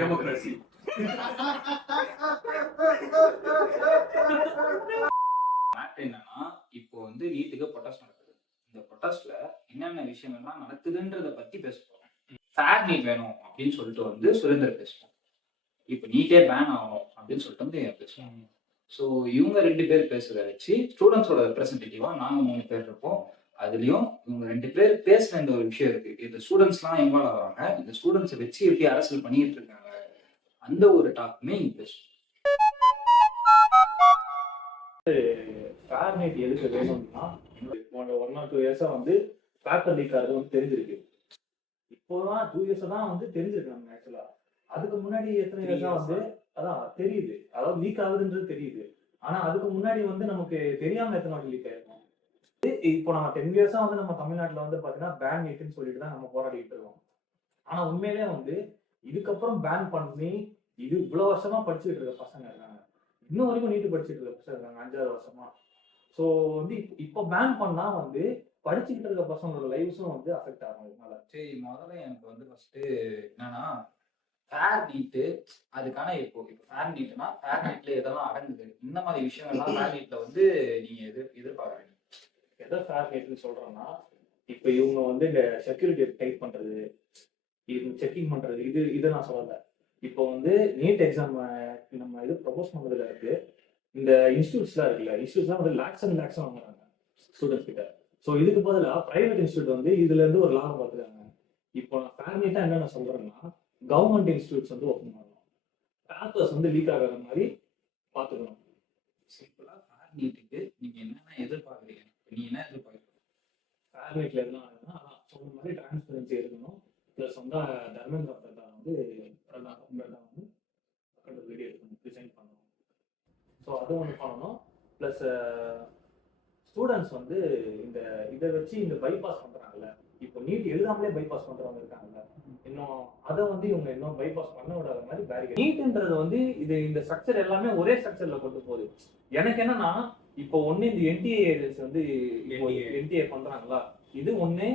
Democracy. என்னன்னா இப்போ வந்து நீட்டுக்கு ப்ரொடெஸ்ட் நடக்குது. இந்த ப்ரொடெஸ்ட்ல என்னென்ன விஷயங்கள்லாம் நடக்குதுன்றத பத்தி பேச போறோம். ஃபேர் நீட் வேணும் அப்படின்னு சொல்லிட்டு வந்து சுரேந்தர் பேசுவோம். இப்போ நீட்டே பேன் ஆகும் அப்படின்னு சொல்லிட்டு வந்து பேசுவோம். ஸோ இவங்க 2 பேர் பேசுறத வச்சு ஸ்டூடெண்ட்ஸோட ரெப்ரஸன்டேட்டிவா நாங்க 3 பேர் இருப்போம். அதுலயும் இவங்க 2 பேர் பேசுற இந்த ஒரு விஷயம் இருக்கு. இந்த ஸ்டூடெண்ட்ஸ்லாம் இன்வால்வ் ஆவாங்க. இந்த ஸ்டூடெண்ட்ஸை வச்சு எப்படி அரசியல் பண்ணிட்டு இருக்காங்க அந்த ஒரு டாக்குமே இங்க பேசுவோம். ஃபேர் நீட் எதுக்கு வேணும்னா 1 or 2 இயர்ஸா வந்து பேப்பர் லீக் ஆகிறது வந்து தெரிஞ்சிருக்கு. இப்போதான் 2 இயர்ஸா தான் வந்து தெரிஞ்சிருக்கு ஆக்சுவலா. அதுக்கு முன்னாடி எத்தனை இயர்ஸா வந்து அதான் தெரியுது, அதாவது லீக் ஆகுதுன்றது தெரியுது. ஆனா அதுக்கு முன்னாடி வந்து நமக்கு தெரியாம எத்தனை வாட்டி லீக் ஆயிருக்கும். இப்போ நம்ம 10 இயர்ஸா வந்து நம்ம தமிழ்நாட்டுல வந்து பாத்தீங்கன்னா பேன் நீட்னு சொல்லிட்டு தான் நம்ம போராடிட்டு இருக்கோம். ஆனா உண்மையிலே வந்து இதுக்கப்புறம் பேன் பண்ணி இது இவ்வளவு வருஷமா படிச்சுட்டு இருக்க பசங்க இருக்காங்க. இன்னும் வரைக்கும் நீட்டு படிச்சுட்டு இருக்க பசங்க இருக்காங்க 5-6 வருஷமா. ஸோ வந்து இப்போ பேன் பண்ணா வந்து படிச்சுக்கிட்டு இருக்க பசங்களோட லைஃப்ஸும் வந்து அஃபெக்ட் ஆகும். இதனால சரி, முதல்ல எனக்கு வந்து ஃபர்ஸ்ட் என்னன்னா ஃபேர் நீட்டு அதுக்கான இப்போ ஃபேர் நீட்னா ஃபேர் நீட்ல எதெல்லாம் அடங்குது, இந்த மாதிரி விஷயங்கள்லாம் ஃபேர் நீட்ல வந்து நீங்க எதிர்பார்க்குறீங்க. எதை ஃபேர் நீட்னு சொல்றோம்னா, இப்போ இவங்க வந்து இந்த செக்யூரிட்டி டைப் பண்றது, இது செக்கிங் பண்றது, இது நான் சொல்லல. இப்போ வந்து நீட் எக்ஸாம் நம்ம இது ப்ரொபோஸ் பண்றதுல இருக்கு. இந்த இன்ஸ்டியூட்ஸ்லாம் இருக்குல்ல, இன்ஸ்டியூட்ஸ்லாம் வந்து லேக்ஸ் அண்ட் லேக்ஸ் வாங்குறாங்க ஸ்டூடெண்ட்ஸ் கிட்ட. ஸோ இதுக்கு பதிலாக பிரைவேட் இன்ஸ்டியூட் வந்து இதுல இருந்து ஒரு லாபம் பார்த்துக்காங்க. இப்போ நான் ஃபேர் நீட்டா என்ன நான் சொல்றேன்னா, கவர்மெண்ட் இன்ஸ்டியூட்ஸ் வந்து ஓப்பன் பண்ணணும். பேப்பர்ஸ் வந்து லீக் ஆகாத மாதிரி பார்த்துக்கணும். சிம்பிளா ஃபேர் நீட்டுக்கு நீங்க என்னென்ன எதிர்பார்க்குறீங்க? நீ என்ன எதிர்பார்க்குறீங்க? ஃபேர் நீட்ல எதுனா ஆகுதுன்னா சொன்ன மாதிரி டிரான்ஸ்பரன்சி இருக்கணும். ப்ளஸ் வந்து தர்மேந்திர பிரதான் வந்து வந்து வீடியோ எடுக்கணும், டிசைன் பண்ணணும். ஸோ அது ஒன்று பண்ணணும். ப்ளஸ் ஸ்டூடெண்ட்ஸ் வந்து இதை வச்சு இந்த பைபாஸ் பண்றாங்கல்ல, இப்போ நீட் எழுதாமலே பைபாஸ் பண்றவங்க இருக்காங்கல்ல, இன்னும் அதை வந்து இவங்க இன்னும் பைபாஸ் பண்ண விடாத மாதிரி பேரிகேட். நீட்ன்றது வந்து இந்த ஸ்ட்ரக்சர் எல்லாமே ஒரே ஸ்ட்ரக்சர்ல கொண்டு போகுது. எனக்கு என்னன்னா, இப்போ ஒண்ணு இந்த என்டிஏ ஏஜென்சி வந்து என்டிஏ பண்றாங்களா, இது ஒண்ணு.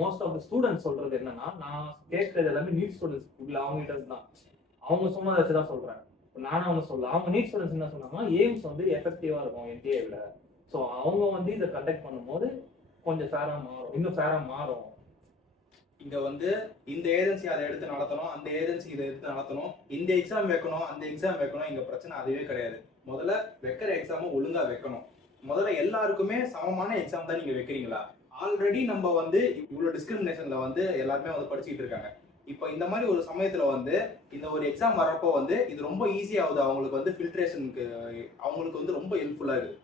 மோஸ்ட் ஆஃப் த ஸ்டூடெண்ட்ஸ் சொல்றது என்னன்னா, நான் கேட்கறது எல்லாமே நீட் ஸ்டூடெண்ட்ஸ் உள்ள அவங்ககிட்ட தான், அவங்க சொன்னதை வச்சுதான் சொல்றேன். நானும் ஒன்று சொல்ல, அவங்க நீட் ஸ்டூடெண்ட்ஸ் என்ன சொன்னாங்கன்னா, எய்ம்ஸ் வந்து எஃபெக்டிவா இருக்கும் என்டிஏ விட. ஸோ அவங்க வந்து இதை கண்டக்ட் பண்ணும்போது கொஞ்சம் ஃபேரா மாறும், இன்னும் ஃபேரா மாறும். இங்க வந்து இந்த ஏஜென்சி அதை எடுத்து நடத்தணும், அந்த ஏஜென்சி இதை எடுத்து நடத்தணும், இந்த எக்ஸாம் வைக்கணும், அந்த எக்ஸாம் வைக்கணும். இங்க பிரச்சனை அதுவே கிடையாது. முதல்ல வைக்கிற எக்ஸாமும் ஒழுங்கா வைக்கணும். முதல்ல எல்லாருக்குமே சமமான எக்ஸாம் தான் நீங்க வைக்கிறீங்களா? ஆல்ரெடி நம்ம வந்து இவ்வளவு டிஸ்கிரிமினேஷன்ல வந்து எல்லாருமே வந்து படிச்சுட்டு இருக்காங்க. இப்போ இந்த மாதிரி ஒரு சமயத்துல வந்து இந்த ஒரு எக்ஸாம் வரப்போ வந்து இது ரொம்ப ஈஸியாகுது அவங்களுக்கு வந்து ஃபில்ட்ரேஷனுக்கு, அவங்களுக்கு வந்து ரொம்ப ஹெல்ப்ஃபுல்லா இருக்கு.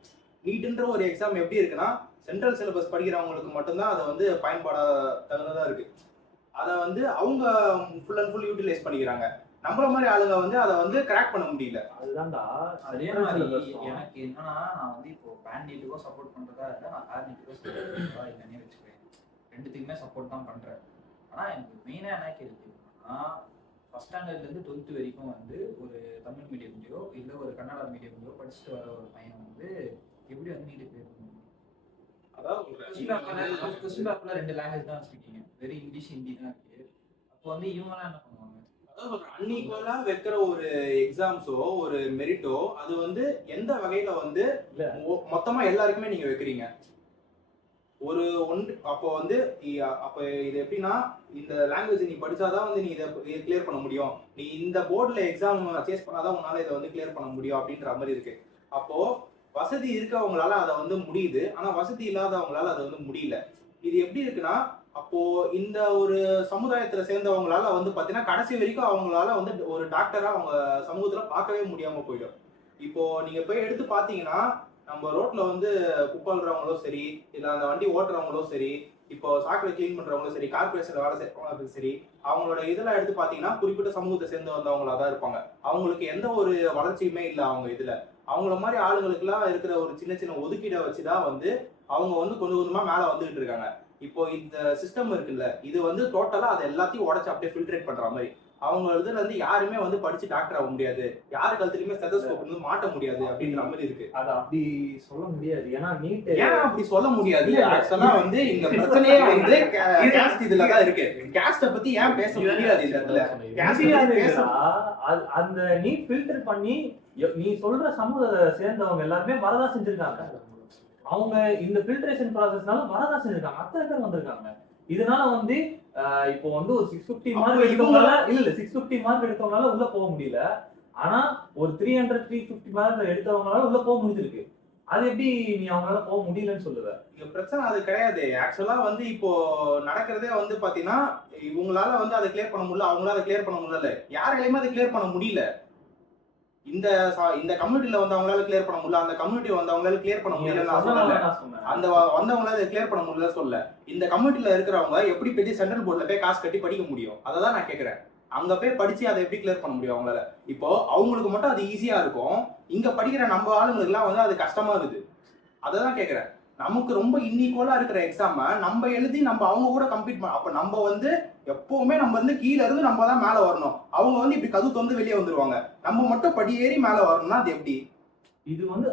நீட்ன்ற ஒரு எக்ஸாம் எப்படி இருக்குன்னா, சென்ட்ரல் சிலபஸ் படிக்கிறவங்களுக்கு மட்டும்தான் அதை வந்து பயன்பாட தகுந்ததா இருக்கு. அதை வந்து அவங்க ஃபுல் அண்ட் ஃபுல் யூட்டிலைஸ் பண்ணிக்கிறாங்க. நம்மள மாதிரி ஆளுங்க வந்து அதை வந்து கிராக் பண்ண முடியல. அதுதான்டா அதே மாதிரி எனக்கு என்னன்னா, நான் வந்து இப்போ பேன் நீட்டுக்கோ சப்போர்ட் பண்றதா இல்லை, நான் பேன் நீட்டுக்கோ சப்போர்ட் பண்றதா இல்லைன்னே வச்சுக்கிறேன். ரெண்டுத்துக்குமே சப்போர்ட் தான் பண்றேன். ஆனா எனக்கு மெயினா என்ன கேள்வி இருக்குன்னா, ஃபர்ஸ்ட் ஸ்டாண்டர்ட்ல இருந்து 12th வரைக்கும் வந்து ஒரு தமிழ் மீடியம்லயோ இல்ல ஒரு கன்னடா மீடியம்லயோ படிச்சுட்டு வர ஒரு பையன் வந்து எப்படி வந்து நீட்டு கிளியர் பண்ண முடியும்? அதாவது கொஸ்டின் பேப்பர்ல 2 லாங்குவேஜ் தான் வச்சிருக்கீங்க, வெறும் இங்கிலீஷ் ஹிந்தி தான் இருக்கு. அப்போ வந்து இவங்கெல்லாம் என்ன பண்ணுவாங்க? அதாவது அன்இக்குவலா வைக்கிற ஒரு எக்ஸாம்ஸோ ஒரு மெரிட்டோ அது வந்து எந்த வகையில வந்து மொத்தமா எல்லாருக்குமே நீங்க வைக்கிறீங்க? ஒரு அப்போ வந்து அப்போ இது எப்படின்னா, இந்த லாங்குவேஜ் நீ படிச்சாதான் வந்து நீ இதை கிளியர் பண்ண முடியும், நீ இந்த போர்டுல எக்ஸாம் சேஸ் பண்ணாதான் உன்னால இதை வந்து கிளியர் பண்ண முடியும் அப்படின்ற மாதிரி இருக்கு. அப்போ வசதி இருக்கவங்களால அதை வந்து முடியுது, ஆனா வசதி இல்லாதவங்களால அதை வந்து முடியல. இது எப்படி இருக்குன்னா, அப்போ இந்த ஒரு சமுதாயத்துல சேர்ந்தவங்களால வந்து பாத்தீங்கன்னா கடைசி வரைக்கும் அவங்களால வந்து ஒரு டாக்டரா அவங்க சமூகத்துல பார்க்கவே முடியாம போயிடும். இப்போ நீங்க போய் எடுத்து பாத்தீங்கன்னா, நம்ம ரோட்ல வந்து குப்பல்றவங்களும் சரி, இல்ல அந்த வண்டி ஓட்டுறவங்களும் சரி, இப்போ சாக்கடை கிளீன் பண்றவங்களும் சரி, கார்பரேஷன் வேலை செய்யறவங்களும் சரி, அவங்களோட இதெல்லாம் எடுத்து பாத்தீங்கன்னா குறிப்பிட்ட சமூகத்தை சேர்ந்து வந்தவங்களா தான் இருப்பாங்க. அவங்களுக்கு எந்த ஒரு வளர்ச்சியுமே இல்லை அவங்க இதுல. அவங்கள மாதிரி ஆளுங்களுக்கு எல்லாம் இருக்கிற ஒரு சின்ன சின்ன ஒதுக்கீடை வச்சுதான் வந்து அவங்க வந்து கொஞ்சம் கொஞ்சமா மேல வந்துகிட்டு இருக்காங்க. இப்போ இந்த சிஸ்டம் இருக்குல்ல, இது வந்து டோட்டலா அதை எல்லாத்தையும் உடச்சு அப்படியே ஃபில்ட்ரேட் பண்ற மாதிரி. அவங்க இதுல இருந்து யாருமே வந்து படிச்சு டாக்டர் ஆக முடியாது, யாரு கழுத்துலயுமே ஸ்டெத்தோஸ்கோப் வந்து மாட்ட முடியாது அப்படின்ற மாதிரி இருக்கு. அது அப்படி சொல்ல முடியாது. ஏன்னா நீட் ஏன் அப்படி சொல்ல முடியாது? ஆக்சுவலா வந்து இந்த பிரச்சனையே வந்து கேஸ்ட் இதுலதான் இருக்கு. கேஸ்ட பத்தி ஏன் பேச முடியாது இந்த இடத்துல? அந்த நீட் ஃபில்டர் பண்ணி நீ சொல்ற சமூகத்தை சேர்ந்தவங்க எல்லாருமே வரதான் செஞ்சிருக்காங்க. அவங்க இந்த ஃபில்ட்ரேஷன் ப்ராசஸ்னால வரதான் செஞ்சிருக்காங்க. அத்தனை பேர் வந்திருக்காங்க. இதனால வந்து இப்போ வந்து ஒரு 650 மார்க் எடுத்தவங்களால 650 மார்க் எடுத்தவங்களால உள்ள போக முடியல. ஆனா ஒரு 350 மார்க் எடுத்தவங்களால உள்ள போக முடிஞ்சிருக்கு. அது எப்படி நீ அவங்களால போக முடியலன்னு சொல்லுவ? இங்க பிரச்சனை அது கிடையாது. ஆக்சுவலா வந்து இப்போ நடக்கிறதே வந்து பாத்தீங்கன்னா இவங்களால வந்து அதை கிளியர் பண்ண முடியல, அவங்களால அதை கிளியர் பண்ண முடியல, யாராலையுமே அதை கிளியர் பண்ண முடியல. இந்த கம்யூனிட்டில வந்து அவங்களால கிளியர் பண்ண முடியல, அந்த கம்யூனிட்டி வந்து அவங்களால கிளியர் பண்ண முடியல. நான் சொல்லல அந்த வந்தவங்களால அதை கிளியர் பண்ண முடியல சொல்ல. இந்த கம்யூனிட்டில இருக்கிறவங்க எப்படி போய் சென்ட்ரல் போர்ட்ல போய் காசு கட்டி படிக்க முடியும்? அததான் நான் கேக்குறேன். அங்க போய் படிச்சு அதை எப்படி கிளியர் பண்ண முடியும் அவங்களால? இப்போ அவங்களுக்கு மட்டும் அது ஈஸியா இருக்கும், இங்க படிக்கிற நம்ம ஆளுங்களுக்கு எல்லாம் வந்து அது கஷ்டமா இருக்குது. அததான் கேக்குறேன். நமக்கு ரொம்ப இன்னீக்குவலா இருக்கிற எக்ஸாம நம்ம எழுதி நம்ம அவங்க கூட கம்ப்ளீட் பண்ண, அப்ப நம்ம வந்து எப்பவுமே நம்ம வந்து கீழ இருந்து நம்ம தான் மேல வரணும். அவங்க வந்து இப்படி கது தொந்து வெளியே வந்துருவாங்க, நம்ம மட்டும் படி ஏறி மேல வரணும்னா அது எப்படி? இது வந்து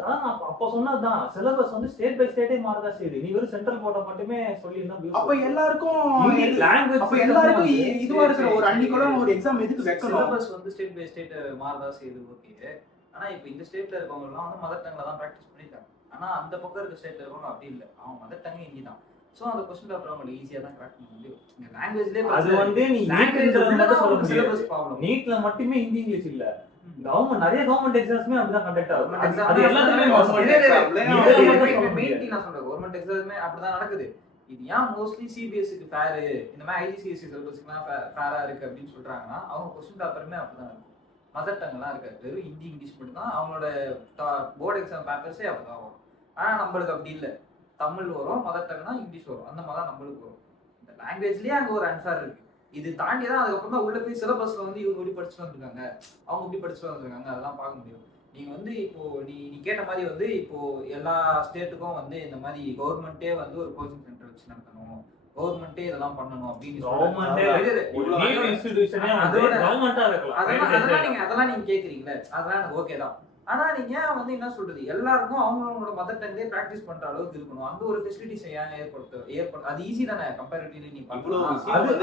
அப்ப சொன்னதுதான் சிலபஸ் வந்து ஸ்டேட் பை ஸ்டேட்டே மாறதா செய்யுது. நீ வெறும் சென்ட்ரல் போர்ட மட்டுமே சொல்லியிருந்தா அப்ப எல்லாருக்கும் லாங்குவேஜ் அப்ப எல்லாருக்கும் இதுவா இருக்கிற ஒரு அன்னிக்குவலான ஒரு எக்ஸாம் எதுக்கு வைக்கணும்? சிலபஸ் வந்து ஸ்டேட் பை ஸ்டேட் மாறதா செய்யுது. ஓகே, ஆனா இப்போ இந்த ஸ்டேட்ல இருக்கவங்க எல்லாம் வந்து மதர் டங்ல தான் ப்ராக்டிஸ் பண்ணிருக்காங்க. ஆனா அந்த பக்கம் இருக்க ஸ்டேட்ல இருக்கவங்க அப்படி இல்லை, அவங்க மதர் டங் ஹிந்தி தான். சோ அந்த क्वेश्चन பேப்பர் அவங்களுக்கு ஈஸியா தான் கிராக் பண்ண முடியும். இந்த லாங்குவேஜ்லயே அது வந்து நீ லாங்குவேஜ்ல மட்டும் சொல்ல முடியாது. Syllabus problem. நீட்ல மட்டுமே ஹிந்தி இங்கிலீஷ் இல்ல, கவர்மெண்ட் நிறைய கவர்மெண்ட் எக்ஸாம்ஸ்மே அப்படிதான் கண்டக்ட் ஆகும். அது அது எல்லாத்துலயுமே நான் சொல்றேன், கவர்மெண்ட் எக்ஸாம்மே அப்படிதான் நடக்குது. இது ஏன் மோஸ்ட்லி சிபிஎஸ்சிக்கு ஃபேர், இந்த மாதிரி ஐசிசிஎஸ்சி சிலபஸ்க்குலாம் ஃபேரா இருக்கு அப்படின்னு சொல்றாங்கன்னா அவங்க क्वेश्चन பேப்பருமே அப்படிதான் இருக்கும். மதர் டங்லாம் இருக்காது, வெறும் ஹிந்தி இங்கிலீஷ் மட்டும் தான். அவங்களோட போர்டு எக்ஸாம் பேப்பர்ஸே அப்படிதான் வரும். ஆனா நம்மளுக்கு அப்படி இல்லை, தமிழ் வரும், மதர் டங்னா இங்கிலீஷ் வரும், அந்த மாதிரி தான் நம்மளுக்கு வரும். இந்த லாங்குவேஜ்லயே அங்க ஒரு அன்ஃபேர் இருக்கு. இது தாண்டி தான் அதுக்கப்புறம் தான் உள்ள போய் சிலபஸ்ல வந்து இவங்க இப்படி படிச்சுட்டு வந்திருக்காங்க, அவங்க இப்படி படிச்சுட்டு வந்திருக்காங்க, அதெல்லாம் பார்க்க முடியும். நீங்க வந்து இப்போ நீ கேட்ட மாதிரி வந்து இப்போ எல்லா ஸ்டேட்டுக்கும் வந்து இந்த மாதிரி கவர்மெண்டே வந்து ஒரு கோச்சிங் சென்டர் வச்சு நடத்தணும், கவர்மெண்டே இதெல்லாம் பண்ணணும் அப்படின்னு அதெல்லாம் நீங்க கேக்குறீங்களே, அதெல்லாம் எனக்கு ஓகே தான். ஆனா நீங்க வந்து என்ன சொல்றது, எல்லாருக்கும் அவங்களோட மதர் டங்லயே பிராக்டிஸ் பண்ற அளவுக்கு இருக்கணும். அந்த ஒரு ஃபெசிலிட்டிஸ் ஏன் ஏற்படுத்த அது ஈஸி தானே கம்பேரிட்டிவ்லி. நீ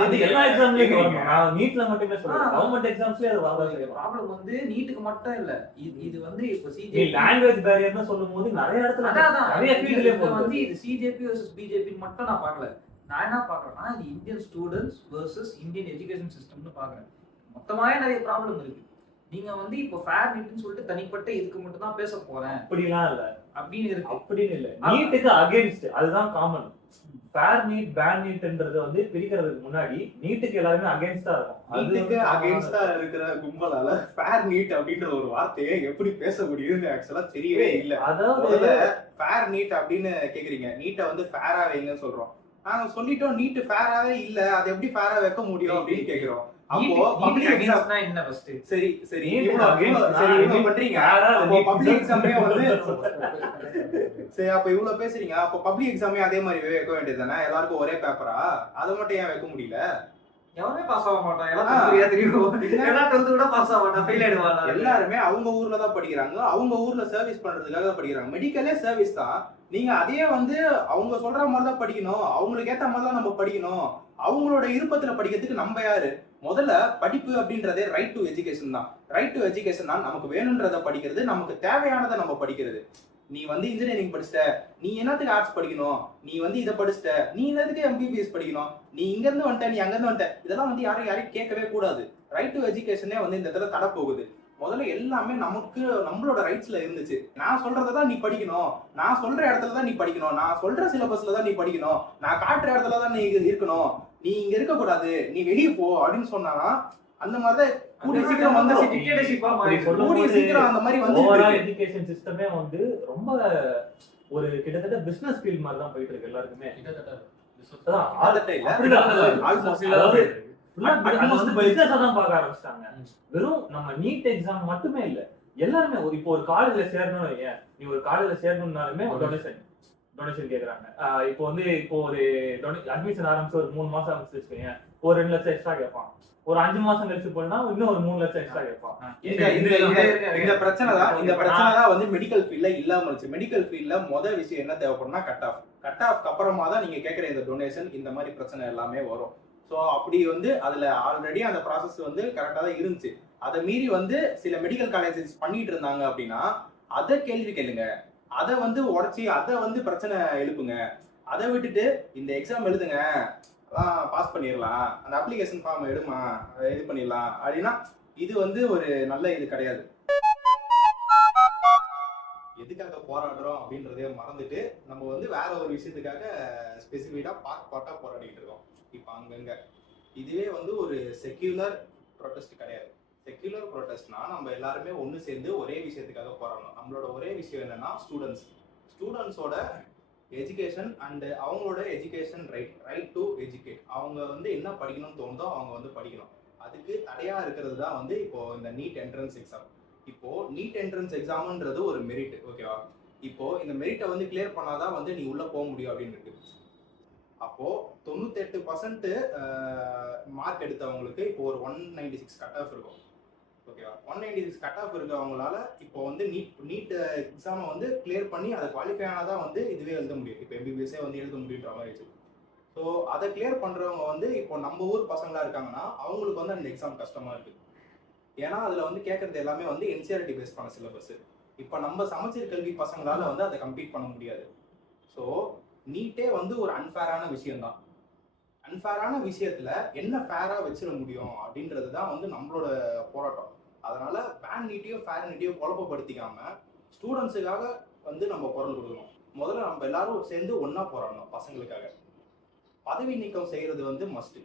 அது எல்லா எக்ஸாம்லயும் வரணும். நான் நீட்ல மட்டுமே சொல்றேன், கவர்மெண்ட் எக்ஸாம்ஸ்லயே அது வராது. ப்ராப்ளம் வந்து நீட்டுக்கு மட்டும் இல்ல, இது வந்து இப்போ சிஜேபி லாங்குவேஜ் பேரியர்னு சொல்லும்போது நிறைய இடத்துல நிறைய ஃபீல்ட்லயே வந்து இது சிஜேபி வெர்சஸ் பிஜேபி மட்டும் நான் பார்க்கல. நான் என்ன பார்க்கறேன்னா இது Indian students versus Indian education சிஸ்டம்னு பார்க்கறேன். மொத்தமாவே நிறைய ப்ராப்ளம் இருக்கு. நீங்க வந்து இப்போ ஃபேர் நீட்னு சொல்லிட்டு தனிப்பட்ட இதுக்கு மட்டும் தான் பேச போறேன் அப்படிலாம் இல்ல, அப்படின்னு இருக்கு. அப்படின்னு இல்ல, நீட்டுக்கு அகைன்ஸ்ட் அதுதான் காமன். ஃபேர் நீட் பேன் நீட்ன்றது வந்து பிரிக்கிறதுக்கு முன்னாடி நீட்டுக்கு எல்லாருமே அகைன்ஸ்டா இருக்கும். அதுக்கு அகைன்ஸ்டா இருக்கிற கும்பலால ஃபேர் நீட் அப்படின்ற ஒரு வார்த்தையை எப்படி பேச முடியுதுன்னு ஆக்சுவலா தெரியவே இல்ல. அதாவது ஃபேர் நீட் அப்படின்னு கேக்குறீங்க, நீட்டை வந்து ஃபேரா வைங்கன்னு சொல்றோம். நாங்க சொல்லிட்டோம் நீட் ஃபேராவே இல்ல, அது எப்படி ஃபேரா வைக்க முடியும் அப்படின்னு கேக்குறோம். அப்போ பப்ளிக் எக்ஸாம்னா என்ன ஃபர்ஸ்ட்? சரி சரி இவ்வளவு பண்றீங்க, அப்போ பப்ளிக் எக்ஸாமே வந்து சரி அப்ப இவ்வளவு பேசுறீங்க, அப்போ பப்ளிக் எக்ஸாமே அதே மாதிரி வைக்க வேண்டியது தானே? எல்லாருக்கும் ஒரே பேப்பரா? அதை மட்டும் ஏன் வைக்க முடியல? எவனே பாஸ் ஆக மாட்டான், எல்லாருமே அவங்க ஊர்ல தான் படிக்கிறாங்க, அவங்க ஊர்ல சர்வீஸ் பண்றதுக்காக படிக்கிறாங்க. மெடிக்கலே சர்வீஸ் தான். நீங்க அதே வந்து அவங்க சொல்ற மாதிரி தான் படிக்கணும், அவங்களுக்கு ஏத்த மாதிரி தான் நம்ம படிக்கணும். அவங்களோட விருப்பத்துல படிக்கிறதுக்கு நம்ம யாரு? முதல்ல படிப்பு அப்படின்றதே ரைட் டு எஜுகேஷன் தான். ரைட் டு எஜுகேஷன் தான் நமக்கு வேணும்ன்றத படிக்கிறது, நமக்கு தேவையானதை நம்ம படிக்கிறது. நீ வந்து இன்ஜினியரிங் படிச்சிட்ட, நீ என்னத்துக்கு ஆர்ட்ஸ் படிக்கணும்? நீ வந்து இதை படிச்சிட்ட, நீ என்னத்துக்கு எம்பிபிஎஸ் படிக்கணும்? நீ இங்க இருந்து வந்துட்ட, நீ அங்க இருந்து வந்துட்ட, இதெல்லாம் வந்து யாரையும் கேட்கவே கூடாது. ரைட் டு எஜுகேஷனே வந்து இந்த இடத்துல தடை போகுது. முதல்ல எல்லாமே நமக்கு நம்மளோட ரைட்ஸ்ல இருந்துச்சு. நான் சொல்றதான் நீ படிக்கணும், நான் சொல்ற இடத்துல தான் நீ படிக்கணும், நான் சொல்ற சிலபஸ்ல தான் நீ படிக்கணும், நான் காட்டுற இடத்துல தான் நீ இருக்கணும், நீ இங்க இருக்க கூடாது, நீ வெளியே போ அப்படின்னு சொன்னானா அந்த மாதிரிதான் கூடிய சீக்கிரம் வந்து கூடிய சீக்கிரம் அந்த மாதிரி வந்து எஜுகேஷன் சிஸ்டமே வந்து ரொம்ப ஒரு கிட்டத்தட்ட பிசினஸ் ஃபீல்ட் மாதிரி தான் போயிட்டு இருக்கு எல்லாருக்குமே. வெறும் நம்ம நீட் எக்ஸாம் மட்டுமே இல்ல, எல்லாருமே இப்போ ஒரு காலேஜ்ல சேரணும்னு, நீ ஒரு காலேஜ்ல சேரணும்னாலுமே டொனேஷன் டொனேஷன் கேக்குறாங்க. இப்போ வந்து இப்போ ஒரு அட்மிஷன் ஆரம்பிச்சு ஒரு 3 மாசம் ஆரம்பிச்சு வச்சுக்கோங்க, ஒரு 2 லட்சம் எக்ஸ்ட்ரா கேட்பான். ஒரு 5 மாசம் கழிச்சு போனா இன்னும் ஒரு 3 லட்சம் எக்ஸ்ட்ரா கேட்பான். இந்த பிரச்சனை தான் வந்து மெடிக்கல் ஃபீல்ட்ல இல்லாம இருந்துச்சு. மெடிக்கல் ஃபீல்ட்ல விஷயம் என்ன தேவைப்படும்னா கட் ஆஃப் அப்புறமா தான் நீங்க கேட்கிற இந்த டொனேஷன் இந்த மாதிரி பிரச்சனை எல்லாமே வரும். ஸோ அப்படி வந்து அதுல ஆல்ரெடி அந்த ப்ராசஸ் வந்து கரெக்டா தான் இருந்துச்சு. அதை மீறி வந்து சில மெடிக்கல் காலேஜஸ் பண்ணிட்டு இருந்தாங்க அப்படின்னா அதை கேள்வி கேளுங்க, அதை வந்து உடச்சி அதை வந்து பிரச்சனை எழுப்புங்க. அதை விட்டுட்டு இந்த எக்ஸாம் எழுதுங்க, பாஸ் பண்ணிடலாம், அந்த அப்ளிகேஷன் ஃபார்ம் எடுமா, இது பண்ணிடலாம் அப்படின்னா இது வந்து ஒரு நல்ல இது கிடையாது. எதுக்காக போராடுறோம் அப்படின்றதே மறந்துட்டு நம்ம வந்து வேற ஒரு விஷயத்துக்காக ஸ்பெசிஃபிக்கா பார்ட்டா போராடிட்டு இருக்கோம். இப்போ அங்கங்க இதுவே வந்து ஒரு செக்யூலர் ப்ரொடெஸ்ட் கிடையாது. செக்யூலர் ப்ரொடெஸ்ட்னா நம்ம எல்லாருமே ஒன்று சேர்ந்து ஒரே விஷயத்துக்காக போராடணும். நம்மளோட ஒரே விஷயம் என்னன்னா ஸ்டூடெண்ட்ஸோட எஜுகேஷன் அண்ட் அவங்களோட எஜுகேஷன் ரைட் டு எஜுகேட். அவங்க வந்து என்ன படிக்கணும்னு தோணுதோ அவங்க வந்து படிக்கணும். அதுக்கு தடையா இருக்கிறது தான் வந்து இப்போ இந்த நீட் என்ட்ரன்ஸ் எக்ஸாம். இப்போ நீட் என்ட்ரன்ஸ் எக்ஸாம்ன்றது ஒரு மெரிட், ஓகேவா? இப்போ இந்த மெரிட்டை வந்து கிளியர் பண்ணாதான் வந்து நீ உள்ள போக முடியும் அப்படின்னு இருக்கு. அப்போ 98% மார்க் எடுத்தவங்களுக்கு இப்போ ஒரு 196 கட் ஆஃப் இருக்கும், ஓகேவா? 196 கட் ஆஃப் இருக்கவங்களால இப்போ வந்து நீட் எக்ஸாமை வந்து கிளியர் பண்ணி அதை குவாலிஃபை ஆனாதான் வந்து இதுவே எழுத முடியும். இப்போ எம்பிபிஎஸ்ஸே வந்து எழுத முடியுன்ற மாதிரி இருக்கு. ஸோ அதை கிளியர் பண்றவங்க வந்து இப்போ நம்ம ஊர் பசங்களா இருக்காங்கன்னா அவங்களுக்கு வந்து அந்த எக்ஸாம் கஷ்டமா இருக்கு. ஏன்னா அதுல வந்து கேட்கறது எல்லாமே வந்து என்சிஆர்டி பேஸ் பண்ண சிலபஸ். இப்போ நம்ம சமச்சீர் கல்வி பசங்களால வந்து அதை கம்ப்ளீட் பண்ண முடியாது. ஸோ நீட்டே வந்து ஒரு அன்ஃபேரான விஷயம்தான். அன்ஃபேரான விஷயத்துல என்ன ஃபேரா வச்சிட முடியும் அப்படின்றது தான் வந்து நம்மளோட போராட்டம். அதனால பேன் நீட்டையும் ஃபேர் நீட்டையும் குழப்பப்படுத்திக்காம ஸ்டூடெண்ட்ஸுக்காக வந்து நம்ம குரல் கொடுக்கணும். முதல்ல நம்ம எல்லாரும் சேர்ந்து ஒன்னா போராடணும் பசங்களுக்காக. பதவி நீக்கம் செய்யறது வந்து மஸ்ட்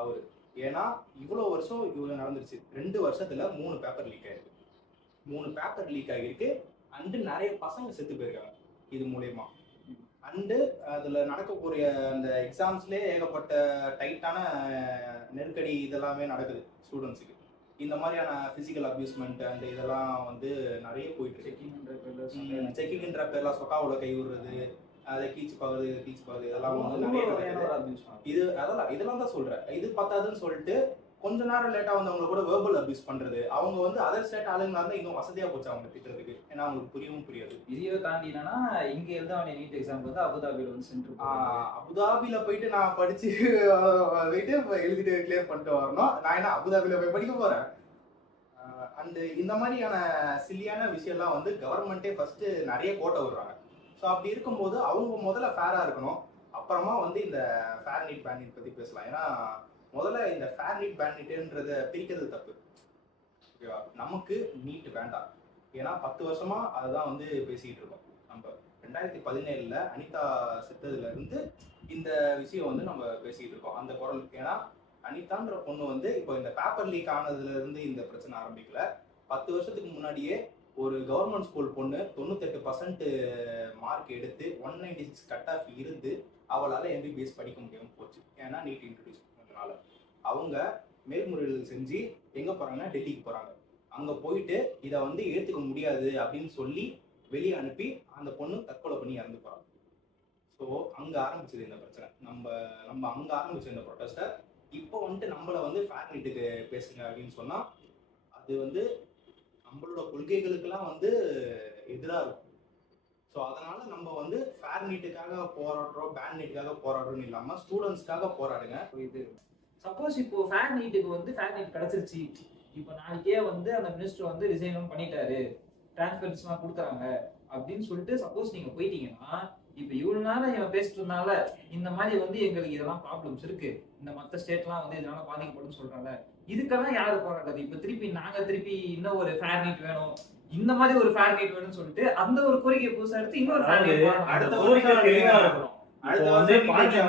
அவரு. ஏன்னா இவ்வளவு வருஷம் இவ்வளவு நடந்துருச்சு. 2 வருஷத்துல 3 பேப்பர் லீக் ஆயிருக்கு. 3 பேப்பர் லீக் ஆகிருக்கு. அண்டு நிறைய பசங்க செத்து போயிருக்காங்க இது மூலயமா. அண்டு அதுல நடக்கக்கூடிய அந்த எக்ஸாம்ஸ்லேயே ஏகப்பட்ட டைட்டான நெருக்கடி இதெல்லாமே நடக்குது ஸ்டூடெண்ட்ஸுக்கு. இந்த மாதிரியான பிசிக்கல் அபியூஸ்மெண்ட் அண்ட் இதெல்லாம் வந்து நிறைய போயிட்டு செக்கிங்ன்ற பேர்ல சொக்காவோட கை விடுறது, அதை கீச்சு பாக்குறது இதெல்லாம் வந்து நிறைய நடக்குது. இதெல்லாம் தான் சொல்றேன். இது பத்தாதுன்னு சொல்லிட்டு கொஞ்ச நேரம் லேட்டா வந்தவங்க கூட வெர்பல் அபியூஸ் பண்றது. அவங்க வந்து அதர் ஸ்டேட் ஆளுங்களா இருந்தா இன்னும் வசதியா போச்சு அவங்க திட்டுறதுக்கு. ஏன்னா அவங்களுக்கு புரியவும் புரியாது. இதையோ தாண்டி என்னன்னா இங்க எழுத வேண்டிய நீட் எக்ஸாம் வந்து அபுதாபியில வந்து சென்டர். அபுதாபியில போயிட்டு நான் படிச்சு போயிட்டு எழுதிட்டு கிளியர் பண்ணிட்டு வரணும். நான் என்ன அபுதாபியில போய் படிக்க போறேன்? அண்ட் இந்த மாதிரியான சில்லியான விஷயம்லாம் வந்து கவர்மெண்ட்டே ஃபர்ஸ்ட் நிறைய கோட்டை விடுறாங்க. ஸோ அப்படி இருக்கும்போது அவங்க முதல்ல ஃபேரா இருக்கணும். அப்புறமா வந்து இந்த ஃபேர் நீட் பேன் நீட் பத்தி பேசலாம். ஏன்னா முதல்ல இந்த ஃபேர் நீட் பேன் நீட்ன்றத பிரிக்கிறது தப்பு, ஓகேவா? நமக்கு நீட் வேண்டாம். ஏன்னா 10 வருஷமா அதுதான் வந்து பேசிக்கிட்டு இருக்கோம். நம்ம 2017 அனிதா செத்ததுல இருந்து இந்த விஷயம் வந்து நம்ம பேசிக்கிட்டு இருக்கோம் அந்த குரல். ஏன்னா அனிதான்ற பொண்ணு வந்து இப்போ இந்த பேப்பர் லீக் ஆனதுல இருந்து இந்த பிரச்சனை ஆரம்பிக்கல. 10 வருஷத்துக்கு முன்னாடியே ஒரு கவர்மெண்ட் ஸ்கூல் பொண்ணு 98% மார்க் எடுத்து 196 கட் ஆஃப் இருந்து அவளால் எம்பிபிஎஸ் படிக்க முடியாமல் போச்சு. ஏன்னா நீட் இன்ட்ரடியூஸ் பண்ணதுனால அவங்க மேல்முறையீடு செஞ்சு எங்கே போகிறாங்கன்னா டெல்லிக்கு போகிறாங்க. அங்கே போயிட்டு இதை வந்து ஏற்றுக்க முடியாது அப்படின்னு சொல்லி வெளியே அனுப்பி அந்த பொண்ணு தற்கொலை பண்ணி இறந்து போகிறாங்க. ஸோ அங்கே ஆரம்பிச்சது இந்த பிரச்சனை. நம்ம அங்கே ஆரம்பிச்ச இந்த ப்ரொட்டஸ்ட்டை இப்போ வந்துட்டு நம்மளை வந்து ஃபேர் நீட்டுக்கு பேசுங்க அப்படின்னு சொன்னால் அது வந்து நம்மளோட கொள்கைகளுக்கெல்லாம் வந்து எதிராக இருக்கும். ஸோ அதனால நம்ம வந்து ஃபேர் நீட்டுக்காக போராடுறோம், பேன் நீட்டுக்காக போராடுறோம்னு இல்லாமல் ஸ்டூடெண்ட்ஸ்க்காக போராடுங்க. இது சப்போஸ் இப்போ ஃபேர் நீட்டுக்கு வந்து ஃபேர் நீட் கிடைச்சிருச்சு, இப்போ நாளைக்கே வந்து அந்த மினிஸ்டர் வந்து ரிசைனும் பண்ணிட்டாரு, டிரான்ஸ்பரன்ஸ்லாம் கொடுக்குறாங்க அப்படின்னு சொல்லிட்டு சப்போஸ் நீங்க போயிட்டீங்கன்னா, இப்போ இவ்வளவு நேரம் இவன் பேசிட்டு இருந்தால இந்த மாதிரி வந்து எங்களுக்கு இதெல்லாம் ப்ராப்ளம்ஸ் இருக்கு, இந்த மற்ற ஸ்டேட்லாம் வந்து இதனால பாதிக்கப்படும் சொல்றாங்க, இதுக்கெல்லாம் யாரு போராடுறது? இப்போ திருப்பி இன்னும் ஒரு ஃபேர் நீட் வேணும், இந்த மாதிரி ஒரு ஃபேர் நீட் வேணும்னு சொல்லிட்டு அந்த ஒரு கோரிக்கையை புதுசா எடுத்து இன்னொரு ஃபேர் நீட் அடுத்த கோரிக்கை இருக்கணும். அடுத்து வந்து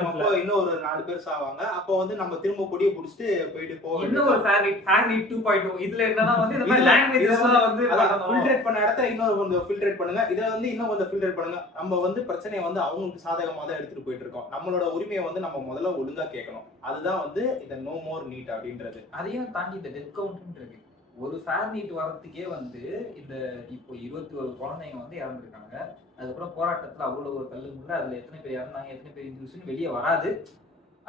அப்போ இன்னும் ஒரு 4 பேர் சாவாங்க. அப்போ வந்து நம்ம திரும்ப கொடியை புடிச்சிட்டு போயிட்டு போவோம். இன்னும் ஒரு ஃபேர் நீட் 2.0 இதுல என்னன்னா வந்து இந்த மாதிரி லாங்குவேஜஸ்லாம் வந்து ஃபில்ட்ரேட் பண்ண இடத்த இன்னொரு கொஞ்சம் ஃபில்ட்ரேட் பண்ணுங்க, இதை வந்து இன்னும் கொஞ்சம் ஃபில்ட்ரேட் பண்ணுங்க. நம்ம வந்து பிரச்சனையை வந்து அவங்களுக்கு சாதகமாக தான் எடுத்துட்டு போயிட்டு இருக்கோம். நம்மளோட உரிமையை வந்து நம்ம முதல்ல ஒழுங்கா கேட்கணும். அதுதான் வந்து இந்த நோ மோர் நீட் அப்படின்றது. அதையும் தாண்டி இந்த டெத் கவுண்ட்னு இருக்கு. ஒரு ஃபேர் நீட் வரதுக்கே வந்து இந்த இப்போ 21 குழந்தைங்க வந்து இறந்துருக்காங்க. அதுக்கப்புறம் போராட்டத்துல அவ்வளவு ஒரு தள்ளுமுள்ள, அதுல எத்தனை பேர் இறந்தாங்க, எத்தனை பேர் இன்ஜூரிஸ்னு வெளியே வராது.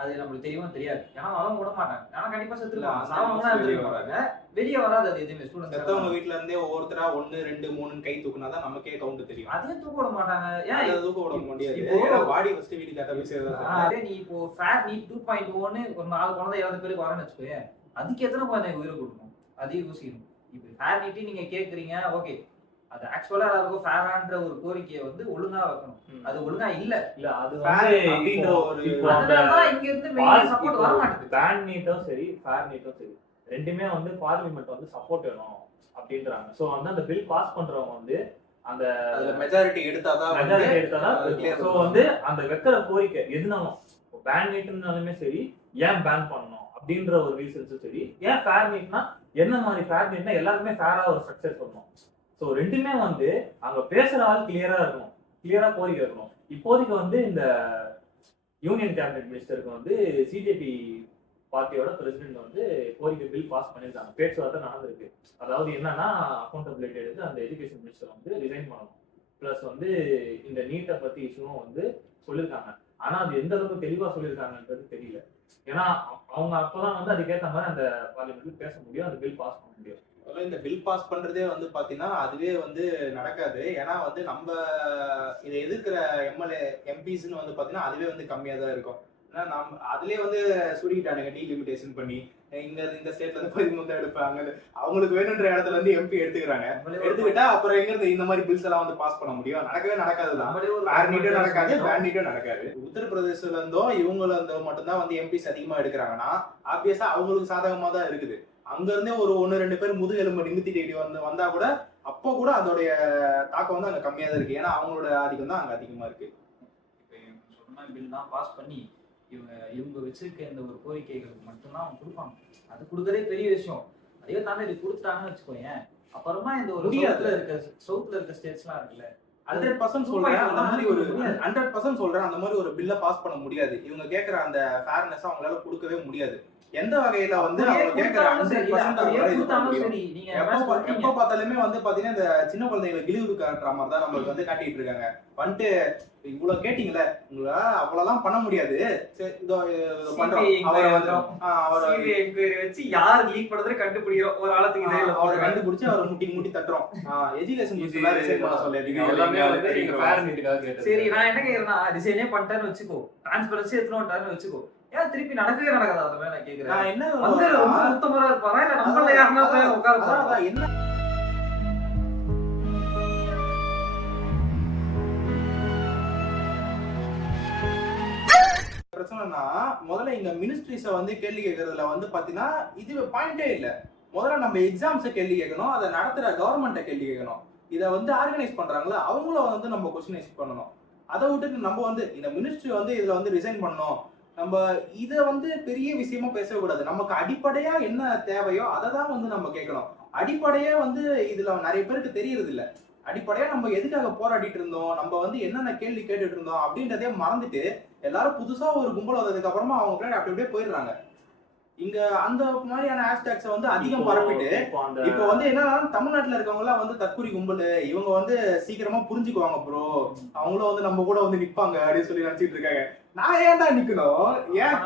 அது நம்மளுக்கு தெரியவும் தெரியாது. ஏன்னா வரவும் விட மாட்டாங்க. ஆனா கண்டிப்பா செத்துருப்பாங்க. சாவவங்கலாம் இறந்துருக்க மாட்டாங்க. வெளியே வராது அது எதுவுமே. செத்தவங்க வீட்ல இருந்தே ஒவ்வொருத்தரா 1 2 3 கை தூக்குனாதான் நமக்கே கவுண்ட் தெரியும். அதையும் தூக்க விட மாட்டாங்க. ஏன் அதை தூக்க விட முடியாது. இப்போ ஏன்னா பாடி ஃபர்ஸ்ட் வீட்டுக்கு கட்ட போய் சேர்றதா. அதே நீ இப்போ ஃபேர் நீட் 2.1 ஒரு 4 குழந்தை இறந்த பேருக்கு வரேன்னு வச்சுக்கோயேன். அதுக்கு எத்தனை குழந்தைங்க உயிரை கொடுக்கணும்? அதையும் யோசிக்கணும். இப்போ ஃபேர் நீட்டி நீங்க கேக்குறீங்க, ஓகே. அது ஆக்சுவலா எல்லாருக்கும் ஃபேரான்ற ஒரு கோரிக்கையை வந்து ஒழுங்கா வைக்கணும். அது ஒழுங்கா இல்ல. இல்ல அது Fair வந்து அப்படின்ற இப்போ ஒரு இப்போ அந்த அதனாலதான் இங்க இருந்து மெயின் சப்போர்ட் வர மாட்டேங்குது. பேன் நீட்டும் சரி ஃபேர் நீட்டும் சரி ரெண்டுமே வந்து பார்லிமெண்ட் வந்து சப்போர்ட் வேணும் அப்படின்றாங்க. ஸோ வந்து அந்த பில் பாஸ் பண்றவங்க வந்து அந்த அதுல மெஜாரிட்டி எடுத்தாதான் மெஜாரிட்டி எடுத்தாதான் அது clear ஸோ வந்து அந்த வைக்கிற கோரிக்கை எதுனாலும் பேன் நீட்னாலுமே சரி, ஏன் பேன் பண்ணணும் அப்படின்ற ஒரு ரீசன்ஸும் சரி, ஏன் ஃபேர் நீட்னா என்ன மாதிரி ஃபேர் நீட்னா எல்லாருமே ஃபேரா ஒரு ஸ்ட்ரக்சர் சொல்லணும். ஸோ ரெண்டுமே வந்து அங்க பேசுற ஆள் கிளியரா இருக்கணும், கிளியரா கோரிக்கை இருக்கணும். இப்போதைக்கு வந்து இந்த யூனியன் கேபினெட் மினிஸ்டருக்கு வந்து சிஜேபி பார்ட்டியோட பிரசிடென்ட் வந்து கோரிக்கை பில் பாஸ் பண்ணியிருக்காங்க. பேச்சுவார்த்தை நடந்திருக்கு. அதாவது என்னன்னா அக்கௌண்டபிலிட்டி எடுத்து அந்த எஜுகேஷன் மினிஸ்டர் வந்து ரிசைன் பண்ணணும். பிளஸ் வந்து இந்த நீட்டை பத்தி இஷ்யூவும் வந்து சொல்லியிருக்காங்க. ஆனா அது எந்த அளவுக்கு தெளிவா சொல்லியிருக்காங்கன்றது தெரியல. ஏன்னா அவங்க அப்பதான் வந்து அதுக்கேற்ற மாதிரி அந்த பார்லிமெண்ட்ல பேச முடியும், அந்த பில் பாஸ் பண்ண முடியும். இந்த பில் பாஸ் பண்றதே வந்து பாத்தீங்கன்னா அதுவே வந்து நடக்காது. ஏன்னா வந்து நம்ம இதை எதிர்க்கிற எம்எல்ஏ எம்பிஸ்ன்னு வந்து பாத்தீங்கன்னா அதுவே வந்து கம்மியா தான் இருக்கும். ஏன்னா நம்ம அதுலயே வந்து சுருக்கிட்டானுங்க டீலிமிட்டேஷன் பண்ணி. இந்த ஸ்டேட்ல இருந்து 13 எடுப்பாங்க. அவங்களுக்கு வேணுன்ற இடத்துல இருந்து எம்பி எடுத்துக்கிறாங்க. எடுத்துக்கிட்டா அப்புறம் எங்க இருந்து இந்த மாதிரி பில்ஸ் எல்லாம் வந்து பாஸ் பண்ண முடியும்? நடக்கவே நடக்காதுதான். பேர்னிட்டும் நடக்காது, பேர்னிட்டும் நடக்காது. உத்தரப்பிரதேசல இருந்தோ இவங்கள இருந்தோ மட்டும்தான் வந்து எம்பிஸ் அதிகமா எடுக்கிறாங்கன்னா ஆப்வியஸா அவங்களுக்கு சாதகமா தான் இருக்குது. அங்க இருந்தே ஒரு 1 2 பேர் முதுகெலும்பு நிமித்தி தேடி வந்தா கூட அப்போ கூட அதோடைய தாக்கம் வந்து அங்க கம்மியா தான் இருக்கு. ஏன்னா அவங்களோட ஆதிக்கம் தான் அங்க அதிகமா இருக்கு. இப்போ இவங்க சொன்ன பில் தான் பாஸ் பண்ணி இவங்க வச்சிருக்க இந்த ஒரு கோரிக்கைகளுக்கு மட்டும்தான் அவங்க கொடுப்பாங்க. அது கொடுக்கறதே பெரிய விஷயம். அதே தாண்டி இது கொடுத்துட்டாங்கன்னு வச்சுக்கோயேன், அப்புறமா இந்த ஒரு சவுத்துல இருக்க ஸ்டேட்ஸ்லாம் இருக்குல்ல, 100% சொல்றேன். அந்த மாதிரி ஒரு 100% சொல்றேன். அந்த மாதிரி ஒரு பில்ல பாஸ் பண்ண முடியாது. இவங்க கேக்குற அந்த ஃபேர்னஸ் அவங்களால கொடுக்கவே முடியாது. எந்த வகையில வந்து அவங்க கேக்குற 100% எப்ப பார்த்தாலுமே வந்து பாத்தீங்கன்னா இந்த சின்ன குழந்தைகளை கிழிவு காட்டுற மாதிரி தான் நம்மளுக்கு வந்து காட்டிட்டு இருக்காங்க. வந்துட்டு இவ்வளவு கேட்டீங்களே, உங்களை அவ்வளவுலாம் பண்ண முடியாது, வச்சு யார் லீக் பண்றதை கண்டுபிடிக்கிறோம், ஒரு ஆளத்துக்கு அவரை கண்டுபிடிச்சு அவரை முட்டி தட்டுறோம். எஜுகேஷன் சரி, நான் என்ன கேக்குறேன்னா டிசைனே பண்ணிட்டேன்னு வச்சுக்கோ, டிரான்ஸ்பரன்சி எத்தனை வந்துட்டாருன்னு வச்சுக்கோ, ஏன் திருப்பி நடக்கவே நடக்காது? அதெல்லாம் நான் கேக்குறேன். என்ன வந்து ரொம்ப சுத்தமா இருப்பாரா இல்ல நம்மள யாருன்னா போய் உட்கார என்ன பிரச்சனைனா முதல்ல இங்க மினிஸ்ட்ரிஸ வந்து கேள்வி கேட்கறதுல வந்து பாத்தீங்கன்னா இது பாயிண்டே இல்ல. முதல்ல நம்ம எக்ஸாம்ஸ கேள்வி கேட்கணும், அதை நடத்துற கவர்மெண்ட்டை கேள்வி கேட்கணும். இதை வந்து ஆர்கனைஸ் பண்றாங்களா அவங்கள வந்து நம்ம கொஸ்டினைஸ் பண்ணணும். அதை விட்டுட்டு நம்ம வந்து இந்த மினிஸ்ட்ரி வந்து இதுல வந்து ரிசைன் பண்ணணும், நம்ம இதை வந்து பெரிய விஷயமா பேசக்கூடாது. நமக்கு அடிப்படையா என்ன தேவையோ அதை தான் வந்து நம்ம கேட்கணும். அடிப்படையா வந்து இதுல நிறைய பேருக்கு தெரியறது இல்ல. அடிப்படையா நம்ம எதுக்காக போராடிட்டு இருந்தோம், நம்ம வந்து என்னென்ன கேள்வி கேட்டுட்டு இருந்தோம் அப்படின்றதே மறந்துட்டு எல்லாரும் புதுசா ஒரு கும்பல் வந்ததுக்கு அப்புறமா அவங்க பின்னாடி அப்படியே போயிடுறாங்க. இங்க அந்த மாதிரியான ஹேஷ்டேக்ஸை வந்து அதிகம் பரப்பிட்டு இப்போ வந்து என்னன்னா தமிழ்நாட்டுல இருக்கவங்க எல்லாம் வந்து தற்கூரி கும்பல், இவங்க வந்து சீக்கிரமா புரிஞ்சுக்குவாங்க ப்ரோ, அவங்களும் வந்து நம்ம கூட வந்து நிப்பாங்க அப்படின்னு சொல்லி நினைச்சிட்டு இருக்காங்க. நான் ஏன்டா நிக்கணும்? ஏன்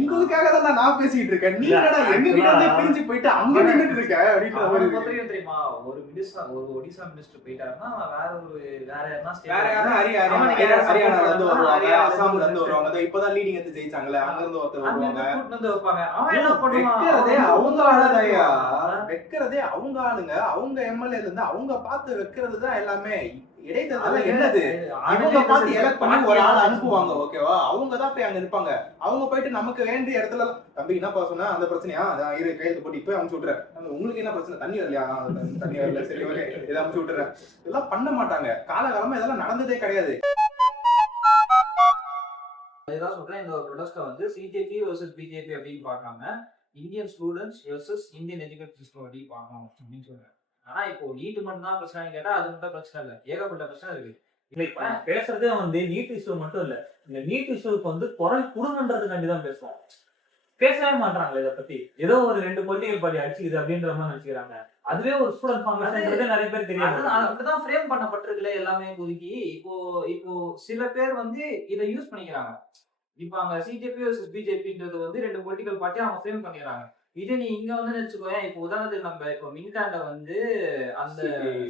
உங்களுக்காக தான் நான் பேசிட்டு இருக்கேன். நீ என்னடா எங்க கிட்ட வந்து பிரிஞ்சு போயிட்டு அங்க நின்னுட்டு இருக்க அப்படின்ற மாதிரி தெரியுமா? ஒரு ஒடிசா மினிஸ்டர் போயிட்டாருன்னா வேற யாரா ஹரியானால இருந்து வருவாங்க, அசாம்ல இருந்து வருவாங்க, இப்பதான் லீடிங் எடுத்து ஜெயிச்சாங்கல்ல அங்க இருந்து ஒருத்தர் வருவாங்க. வைக்கிறதே அவங்க ஆளுங்கயா, வைக்கிறதே அவங்க ஆளுங்க, அவங்க எம்எல்ஏ இருந்து அவங்க பார்த்து வைக்கிறது தான் எல்லாமே. இடைத்தேர்தல் என்னது? இவங்க பார்த்து எலக்ட் பண்ணி ஒரு ஆள் அனுப்புவாங்க, ஓகேவா? அவங்க தான் போய் அங்க இருப்பாங்க. அவங்க போயிட்டு நமக்கு வேண்டிய இடத்துல தம்பி என்னப்பா சொன்னா அந்த பிரச்சனையா இரு கையெழுத்து போட்டு இப்ப அனுப்பிச்சு விட்டுறேன், உங்களுக்கு என்ன பிரச்சனை, தண்ணி வரலையா, தண்ணி வரல, சரி ஓகே இதை அனுப்பிச்சு விட்டுறேன். இதெல்லாம் பண்ண மாட்டாங்க. காலகாலமா இதெல்லாம் நடந்ததே கிடையாது. அதுதான் சொல்றேன், இந்த ஒரு ப்ரொடெஸ்ட்டை வந்து சிஜேபி வர்சஸ் பிஜேபி அப்படின்னு பார்க்காம Indian students versus Indian education system அப்படின்னு பார்க்கணும் அப்படின்னு சொல்றேன். ஆனா இப்போ நீட்டு மட்டும் தான் பிரச்சனை கேட்டா அது மட்டும் பிரச்சனை இல்ல, ஏகப்பட்ட பிரச்சனை இருக்கு. இல்ல இப்ப பேசுறதே வந்து நீட் இஷ்யூ மட்டும் இல்ல, இந்த நீட் இஷ்யூக்கு வந்து குரல் கொடுங்கன்றதுக்காண்டி தான் பேசுவோம். பேசவே மாட்டாங்களே இதை பத்தி. ஏதோ ஒரு 2 பொலிட்டிக்கல் பார்ட்டி அடிச்சுக்குது அப்படின்ற மாதிரி நினைச்சுக்கிறாங்க. அதுவே ஒரு ஸ்டூடெண்ட் காங்கிரஸ் நிறைய பேர் தெரியாது. அப்படிதான் ஃப்ரேம் பண்ணப்பட்டிருக்குல்ல எல்லாமே இப்போதைக்கு. இப்போ இப்போ சில பேர் வந்து இதை யூஸ் பண்ணிக்கிறாங்க. இப்போ அங்க சிஜேபி வர்சஸ் பிஜேபின்றது வந்து 2 பொலிட்டிக்கல் பார்ட்டி அவங்க ஃப்ரேம் பண்ணிடுறாங்க. இதே நீ இங்க வந்து நினைச்சுக்கோயேன், இப்போ உதாரணத்துக்கு நம்ம இப்போ மின்காண்ட வந்து அந்த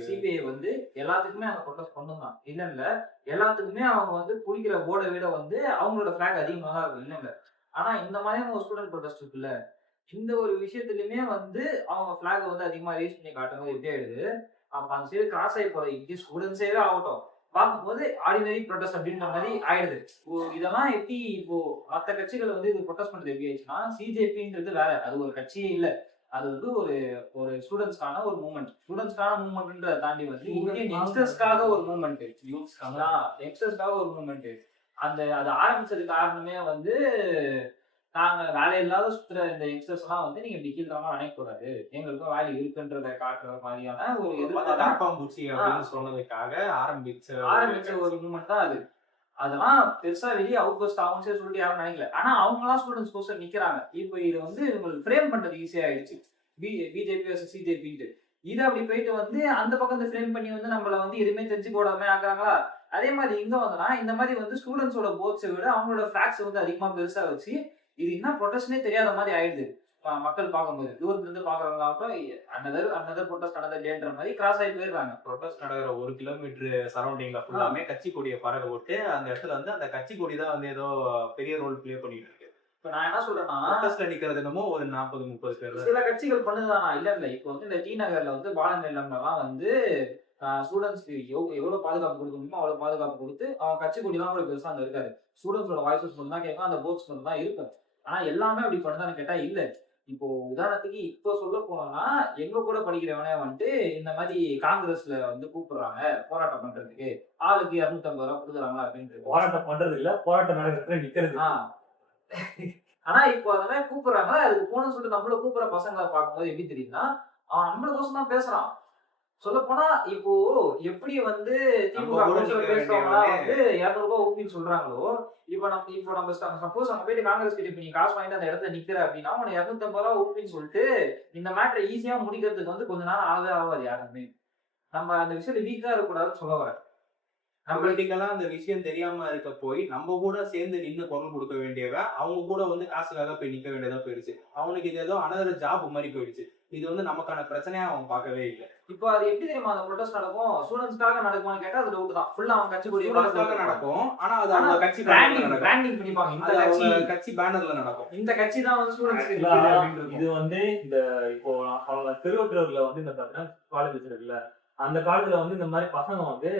சிபிஐ வந்து எல்லாத்துக்குமே அவங்க ப்ரொடெஸ்ட் பண்ணுதான் இல்ல எல்லாத்துக்குமே அவங்க வந்து குடிக்கிற போர்டை விட வந்து அவங்களோட ஃபிளாக் அதிகமாக தான் இருக்கும் இல்ல. ஆனா இந்த மாதிரியான ஒரு ஸ்டூடெண்ட் ப்ரொடெஸ்ட் இருக்குல்ல, இந்த ஒரு விஷயத்துலயுமே வந்து அவங்க ஃபிளாக் வந்து அதிகமா ரேஸ் பண்ணி காட்டும்போது எப்படி ஆயிடுது, அப்ப அந்த சைடு கிராஸ் ஆகி போற இங்கே ஸ்டூடெண்ட்ஸே ஆகட்டும் பார்க்கும்போது ஆர்டினரி ப்ரொடெஸ்ட் அப்படின்ற மாதிரி ஆயிடுது. இதெல்லாம் எப்படி இப்போ மற்ற கட்சிகள் வந்து இது ப்ரொடெஸ்ட் பண்றது எப்படி ஆயிடுச்சுன்னா, சிஜேபின்றது வேற, அது ஒரு கட்சியே இல்ல, அது வந்து ஒரு ஒரு ஸ்டூடெண்ட்ஸ்க்கான ஒரு மூவ்மெண்ட். ஸ்டூடெண்ட்ஸ்க்கான மூவ்மெண்ட்ன்றத தாண்டி வந்து இந்தியன் யங்ஸ்டர்ஸ்க்காக ஒரு மூவ்மெண்ட், யங்ஸ்டர்ஸ்க்காக ஒரு மூவ்மெண்ட். அந்த அது ஆரம்பிச்சது காரணமே வந்து நாங்க வேலையில்லாத சுத்துற இந்த யங்ஸ்டர்ஸ் எல்லாம் வந்து நீங்க இப்படி கீழ்த்தரமா நினைக்கக்கூடாது, எங்களுக்கும் வேலை இருக்குன்றத காட்டுற மாதிரியான ஒரு எதிர்பார்ப்பாம்பூச்சி அப்படின்னு சொன்னதுக்காக ஆரம்பிச்ச ஒரு மூவ்மெண்ட் தான் அது. அதெல்லாம் பெருசா வெளியே அவுட் போஸ்ட் ஆகும்னு சொல்லிட்டு யாரும் நினைக்கல. ஆனா அவங்களாம் ஸ்டூடெண்ட்ஸ் கோர்ஸ் நிக்கிறாங்க. இப்போ இது வந்து உங்களுக்கு ஃப்ரேம் பண்றது ஈஸியா ஆயிடுச்சு, பிஜேபி வர்சஸ் சிஜேபின்ட்டு. இது அப்படி போயிட்டு வந்து அந்த பக்கம் ஃப்ரேம் பண்ணி வந்து நம்மள வந்து எதுவுமே தெரிஞ்சு போடாம ஆக்குறாங்களா. அதே மாதிரி இங்க வந்தனா இந்த மாதிரி வந்து ஸ்டூடெண்ட்ஸோட போர்ட்ஸை விட அவங்களோட ஃபேக்ட்ஸ் வந்து அதிகமா பெருசா வச்சு இது என்ன ப்ரொடெஸ்ட்னே தெரியாத மாதிரி ஆயிடுது. மக்கள் பார்க்கும்போது தூரத்துல இருந்து பாக்குறவங்களாகட்டும் another protest another dayன்ற மாதிரி கிராஸ் ஆகி போயிடுறாங்க. ப்ரொடெஸ்ட் நடக்கிற 1 கிலோமீட்டர் சரௌண்டிங்ல ஃபுல்லாமே கட்சி கொடியை பறக்க விட்டு அந்த இடத்துல வந்து அந்த கட்சி கொடி தான் வந்து ஏதோ பெரிய ரோல் பிளே பண்ணிட்டு இருக்கு. இப்ப நான் என்ன சொல்றேன்னா, ப்ரொடெஸ்ட்ல நிக்கிறது என்னமோ ஒரு 40-30 பேர் சில கட்சிகள் பண்ணுதானா இல்ல. இப்போ வந்து இந்த டி நகர்ல வந்து பாலநிலம்லாம் வந்து ஸ்டூடெண்ட்ஸ்க்கு எவ்வளவு பாதுகாப்பு கொடுக்க முடியுமோ அவ்வளவு பாதுகாப்பு கொடுத்து அவங்க கட்சி கொடிலாம் கூட பெருசா அங்க இருக்காது. ஸ்டூடெண்ட்ஸோட வாய்ஸஸ் மட்டும் தான் கேட்கும், அந்த போர்ட்ஸ் மட்டும் தான் இருக்கும். ஆனா எல்லாமே அப்படி பண்ணுதான்னு கேட்டா இல்ல. இப்போ உதாரணத்துக்கு இப்போ சொல்ல போனோம்னா, எங்க கூட படிக்கிறவனே வந்துட்டு இந்த மாதிரி காங்கிரஸ்ல வந்து கூப்பிடுறாங்க போராட்டம் பண்றதுக்கு, ஆளுக்கு 250 ரூபாய் கொடுக்குறாங்க அப்படின்னு. போராட்டம் பண்றது இல்ல, போராட்டம் நடக்கிறது நிக்கிறது. ஆனா இப்போ அந்த மாதிரி கூப்பிடுறாங்க, அதுக்கு போகணும்னு சொல்லிட்டு நம்மள கூப்பிடுற பசங்களை பார்க்கும்போது எப்படி தெரியுதுன்னா, அவன் நம்மளுக்கோசம் தான் பேசுறான். சொல்ல போனா இப்போ எப்படி வந்து திமுக பேசுறவங்களா வந்து 200 ரூபாய் ஊப்பின்னு சொல்றாங்களோ, இப்போ நம்ம சப்போஸ் அங்க போயிட்டு காங்கிரஸ் கிட்ட இப்ப நீ காசு வாங்கிட்டு அந்த இடத்துல நிக்கிற அப்படின்னா உனக்கு 250 ரூபாய் ஊப்பின்னு சொல்லிட்டு இந்த மேட்டரை ஈஸியா முடிக்கிறதுக்கு வந்து கொஞ்ச நாள் ஆகவே ஆகாது யாருமே. நம்ம அந்த விஷயத்துல வீக்கா இருக்கக்கூடாதுன்னு சொல்ல வர. பொலிட்டிக்கலா அந்த விஷயம் தெரியாம இருக்க போய் நம்ம கூட சேர்ந்து நின்று குரல் கொடுக்க வேண்டியவன் அவங்க கூட வந்து காசுக்காக போய் நிக்க வேண்டியதா போயிடுச்சு. அவனுக்கு இது ஏதோ அனதர் ஜாப் மாதிரி போயிடுச்சு. இது வந்து நமக்கான பிரச்சனையா அவன் பார்க்கவே இல்லை. இப்போ அது எப்படி தெரியுமா அந்த ப்ரொடெஸ்ட் நடக்கும், ஸ்டூடெண்ட்ஸ்க்காக நடக்குமான்னு கேட்டா அது டவுட் தான். ஃபுல்லா அவங்க கட்சி கொடி நடக்கும். ஆனா அது அவங்க கட்சி பிராண்டிங் பண்ணிப்பாங்க. இந்த கட்சி பேனர்ல நடக்கும். இந்த கட்சி தான் வந்து ஸ்டூடெண்ட்ஸ்க்கு. இது வந்து இந்த இப்போ திருவள்ளூர்ல வந்து இந்த காலேஜ் இருக்குல்ல, அந்த காலேஜ்ல வந்து இந்த மாதிரி பசங்க வந்து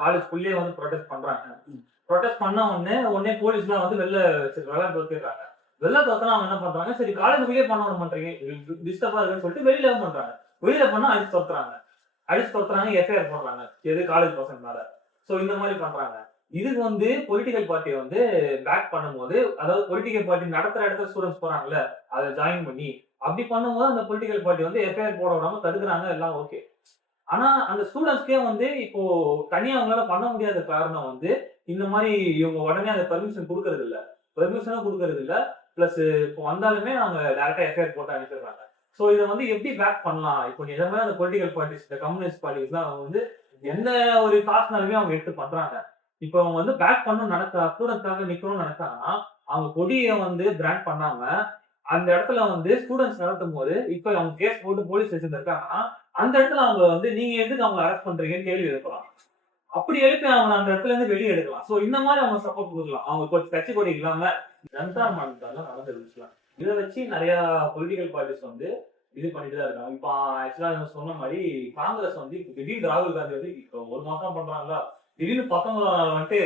காலேஜ்குள்ளேயே வந்து ப்ரொடெஸ்ட் பண்றாங்க. ப்ரொடெஸ்ட் பண்ண உடனே போலீஸ்லாம் வந்து வெளில தோத்துறாங்க. வெளில தோத்தனா அவங்க என்ன பண்றாங்க, சரி காலேஜுக்குள்ளேயே பண்ண விட மாட்டேங்க டிஸ்டர்பா இருக்குன்னு சொல்லிட்டு வெளியில பண்றாங்க. வெளியில பண்ணா அடிச்சு தோத்துறாங்க, எஃப்ஐஆர் போடுறாங்க எது காலேஜ் பசங்க மேல. சோ இந்த மாதிரி பண்றாங்க. இதுக்கு வந்து பொலிட்டிக்கல் பார்ட்டியை வந்து பேக் பண்ணும்போது, அதாவது பொலிட்டிக்கல் பார்ட்டி நடத்துற இடத்துல ஸ்டூடெண்ட்ஸ் போறாங்கல்ல, அதை ஜாயின் பண்ணி அப்படி பண்ணும்போது அந்த பொலிட்டிக்கல் பார்ட்டி வந்து எஃப்ஐஆர் போட விடாம தடுக்கிறாங்க, எல்லாம் ஓகே. ஆனா அந்த ஸ்டூடெண்ட்ஸ்க்கே வந்து இப்போ தனியா அவங்களால பண்ண முடியாத காரணம் வந்து இந்த மாதிரி இவங்க உடனே அந்த பெர்மிஷனும் கொடுக்கறது இல்ல. பிளஸ் இப்போ வந்தாலுமே அவங்க டைரக்டா எஃப்ஐஆர் போட்டு அனுப்பிடுறாங்க. ஸோ இதை வந்து எப்படி பேக் பண்ணலாம், இப்போ நிஜமே அந்த பொலிட்டிக்கல் பார்ட்டிஸ் இந்த கம்யூனிஸ்ட் பார்ட்டிஸ்லாம் அவங்க வந்து எந்த ஒரு காசுனாலுமே அவங்க எடுத்து பண்றாங்க. இப்போ அவங்க வந்து பேக் பண்ணணும் ஸ்டூடெண்ட்ஸ்க்காக நிக்கணும்னு நினைச்சாங்கன்னா அவங்க கொடியை வந்து பிராண்ட் பண்ணாம அந்த இடத்துல வந்து ஸ்டூடெண்ட்ஸ் நடத்தும் போது இப்போ அவங்க கேஸ் போட்டு போலீஸ் ஸ்டேஷன் இருக்காங்கன்னா அந்த இடத்துல அவங்க வந்து நீங்க எதுக்கு அவங்க அரெஸ்ட் பண்றீங்கன்னு கேள்வி எழுப்பலாம். அப்படி எழுப்பி அவங்க அந்த இடத்துல இருந்து வெளியே எடுக்கலாம். ஸோ இந்த மாதிரி அவங்க சப்போர்ட் கொடுக்கலாம். அவங்க கட்சி கொடி இல்லாம ஜனதா மாநிலத்தால நடந்துருக்கலாம். இதை வச்சு நிறைய பொலிட்டிக்கல் பார்ட்டிஸ் வந்து இது பண்ணிட்டு தான் இருக்காங்க. இப்போ ஆக்சுவலா சொன்ன மாதிரி காங்கிரஸ் வந்து திடீர்னு ராகுல் காந்தி வந்து இப்போ 1 மாசம் பண்றாங்களா, திடீர்னு 19 வந்துட்டு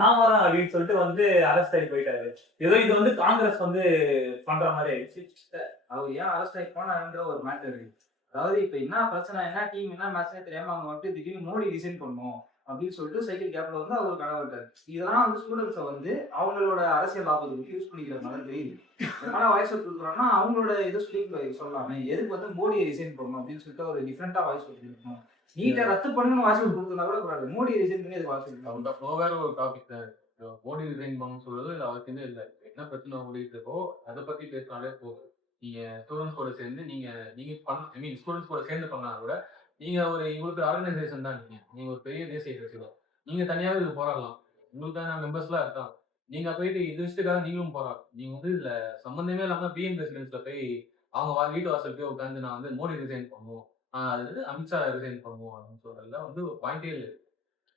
நான் வரேன் அப்படின்னு சொல்லிட்டு வந்து அரெஸ்ட் ஆகி போயிட்டாரு. ஏதோ இது வந்து காங்கிரஸ் வந்து பண்ற மாதிரி ஆயிடுச்சு. அவர் ஏன் அரெஸ்ட் ஆகி போனாருன்ற ஒரு மேட்டர் இருக்கு. அதாவது இப்ப என்ன பிரச்சனை, என்ன டீம், என்ன மேட்ச்னே தெரியாம அவங்க வந்துட்டு திடீர்னு மோடி ரிசைன் பண்ணும் அப்படின்னு சொல்லிட்டு சைக்கிள் கேப்ல வந்து அவர் கனவு. இதெல்லாம் வந்து ஸ்டூடெண்ட்ஸை வந்து அவங்களோட அரசியல் லாபத்துக்கு யூஸ் பண்ணிக்கிற மாதிரி தெரியுது. ஆனா வாய்ஸ் கொடுக்குறோம்னா அவங்களோட இதை சொல்லாமே எதுக்கு வந்து மோடியை ரிசைன் பண்ணணும் அப்படின்னு சொல்லிட்டு ஒரு டிஃப்ரெண்டா வாய்ஸ் கொடுக்கணும். நீட்டை ரத்து பண்ணணும் வாய்ஸ் கொடுக்குறதுனா கூட கூடாது, மோடி ரிசைன் பண்ணி அது வாய்ஸ் கொடுக்கலாம். வேற ஒரு டாபிக் தான். மோடி ரிசைன் பண்ணணும்னு சொல்றது அவருக்கு இல்லை. என்ன பிரச்சனை ஓடிட்டு இருக்கோ அதை பத்தி பேசினாலே போதும். நீங்க ஸ்டூடெண்ட்ஸ் கூட சேர்ந்து நீங்க நீங்க ஐ மீன் ஸ்டூடெண்ட்ஸ் கூட சேர்ந்து பண்ணா கூட நீங்க ஒரு உங்களுக்கு ஆர்கனைசேஷன் தான். நீங்க ஒரு பெரிய தேசிய கட்சி தான். நீங்க தனியாவே இது போராடலாம். உங்களுக்கான மெம்பர்ஸ்லாம் இருக்காங்க. நீங்க போயிட்டு இது விஷயத்துக்காக நீங்களும் போராடலாம். நீங்க வந்து இதுல சம்பந்தமே இல்லாம பிஎம் ரெசிடென்ஸ்ல போய் அவங்க வீட்டு வாசல் போய் உட்காந்து நான் வந்து மோடி ரிசைன் பண்ணுவோம், அது வந்து அமித்ஷா ரிசைன் பண்ணுவோம் அப்படின்னு சொல்றதுல வந்து ஒரு பாயிண்டே இல்லை.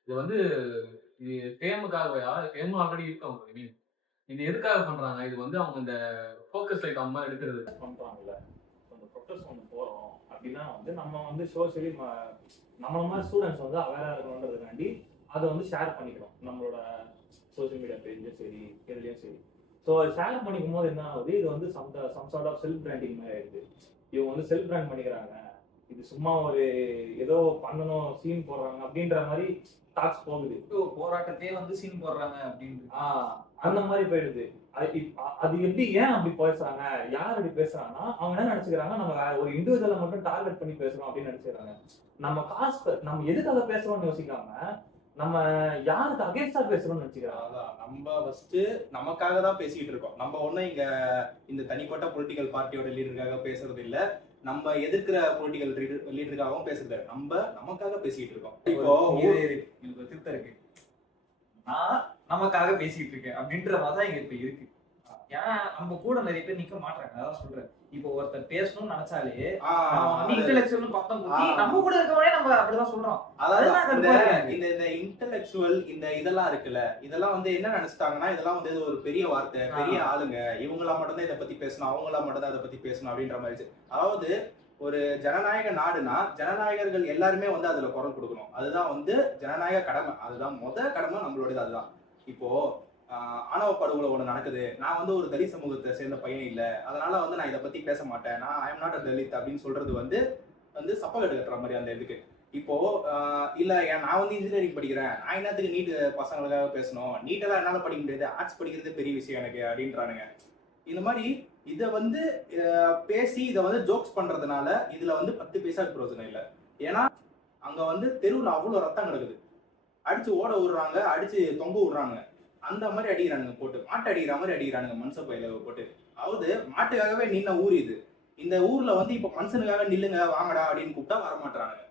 இது வந்து இது ஃபேமுக்காகவா? ஃபேமும் ஆல்ரெடி இருக்கு அவங்க. மீன் இது எதுக்காக பண்றாங்க? இது வந்து அவங்க இந்த ஃபோக்கஸ் லைட் அம்மா எடுக்கிறது பண்றாங்கல்ல. அந்த ப்ரொட்டஸ்ட் ஒன்று போறோம் அப்படின்னா வந்து நம்ம வந்து சோசியலி நம்மள மாதிரி ஸ்டூடெண்ட்ஸ் வந்து அவேரா இருக்கணுன்றதுக்காண்டி அதை வந்து ஷேர் பண்ணிக்கிறோம் நம்மளோட சோசியல் மீடியா பேஜ்லயும் சரி எதுலயும் சரி. ஸோ ஷேர் பண்ணிக்கும் போது என்ன ஆகுது, இது வந்து some sort of self branding மாதிரி ஆயிடுது. இவங்க வந்து செல்ஃப் பிராண்ட் பண்ணிக்கிறாங்க, இது சும்மா ஒரு ஏதோ பண்ணணும் சீன் போடுறாங்க அப்படின்ற மாதிரி டாக்ஸ் போகுது. போராட்டத்தையே வந்து சீன் போடுறாங்க அப்படின்னு அந்த மாதிரி போயிடுது. அது எப்படி ஏன் அப்படி பேசுறாங்க, யார் அப்படி பேசுறாங்கன்னா அவங்க என்ன நினைச்சுக்கிறாங்க, நம்ம ஒரு இண்டிவிஜுவலை மட்டும் டார்கெட் பண்ணி பேசுறோம் அப்படின்னு நினைச்சுக்கிறாங்க. நம்ம காசு நம்ம எதுக்காக பேசுறோம்னு யோசிக்காம நம்ம யாருக்கு அகேன்ஸ்டா பேசுறோம்னு நினைச்சுக்கிறாங்க. அதான் நம்ம ஃபர்ஸ்ட் நமக்காக தான் பேசிட்டு இருக்கோம். நம்ம ஒண்ணும் இங்க இந்த தனிப்பட்ட பொலிட்டிக்கல் பார்ட்டியோட லீடருக்காக பேசுறது இல்ல, நம்ம எதிர்க்கிற பொலிட்டிக்கல் லீடருக்காகவும் பேசுறது இல்ல, நம்ம நமக்காக பேசிட்டு இருக்கோம். இப்போ எனக்கு திருத்த இருக்கு, நான் நமக்காக பேசிட்டு இருக்கேன் அப்படின்ற மாதிரிதான் இங்க இப்ப இருக்கு. ஏன்னா நம்ம கூட நிறைய பேர் நிக்க மாட்டாங்க. அதான் சொல்றேன், இப்போ ஒருத்தர் பேசணும்னு நினைச்சாலே இன்டெலெக்சுவல் பக்கம் குத்தி நம்ம கூட இருக்கவனே நம்ம அப்படிதான் சொல்றோம். அதாவது இந்த இன்டெலெக்சுவல் இந்த இதெல்லாம் இருக்குல்ல, இதெல்லாம் வந்து என்ன நினைச்சிட்டாங்கன்னா இதெல்லாம் வந்து ஒரு பெரிய வார்த்தை, பெரிய ஆளுங்க, இவங்களா மட்டும் தான் இதை பத்தி பேசணும், அவங்களா மட்டும் தான் அதை பத்தி பேசணும் அப்படின்ற மாதிரி. அதாவது ஒரு ஜனநாயக நாடுனா ஜனநாயகர்கள் எல்லாருமே வந்து அதுல குரல் கொடுக்கணும். அதுதான் வந்து ஜனநாயக கடமை, அதுதான் கடமை நம்மளோடது. அதுதான் இப்போ ஆணவ படுகொலை ஒண்ணு நடக்குது, நான் வந்து ஒரு தலித் சமூகத்தை சேர்ந்த பையன் இல்ல, அதனால வந்து நான் இதை பத்தி பேச மாட்டேன், நான் I am not a Dalit அப்படின்னு சொல்றது வந்து சப்பகட்டு கட்டுற மாதிரி அந்த இதுக்கு. இப்போ இல்ல நான் வந்து இன்ஜினியரிங் படிக்கிறேன், நான் என்னத்துக்கு நீட் பசங்களுக்காக பேசணும், நீட்டெல்லாம் என்னால படிக்க முடியாது, ஆர்ட்ஸ் படிக்கிறது பெரிய விஷயம் எனக்கு அப்படின்றானுங்க. இந்த மாதிரி இதை வந்து பேசி இதை வந்து ஜோக்ஸ் பண்றதுனால இதுல வந்து 10 பைசா பிரயோஜனம் இல்லை. ஏன்னா அங்க வந்து தெருவில் அவ்வளவு ரத்தம் கிடக்குது, அடிச்சு ஓட விடுறாங்க, அடிச்சு தொங்க விடுறாங்க, அந்த மாதிரி அடிக்கிறானுங்க, போட்டு மாட்டு அடிக்கிற மாதிரி அடிக்கிறானுங்க மனுஷ பயில போட்டு. அதாவது மாட்டுக்காகவே நின்ன ஊர் இது, இந்த ஊர்ல வந்து இப்ப மனுஷனுக்காக நில்லுங்க வாங்கடா அப்படின்னு கூப்பிட்டா வரமாட்டானுங்க.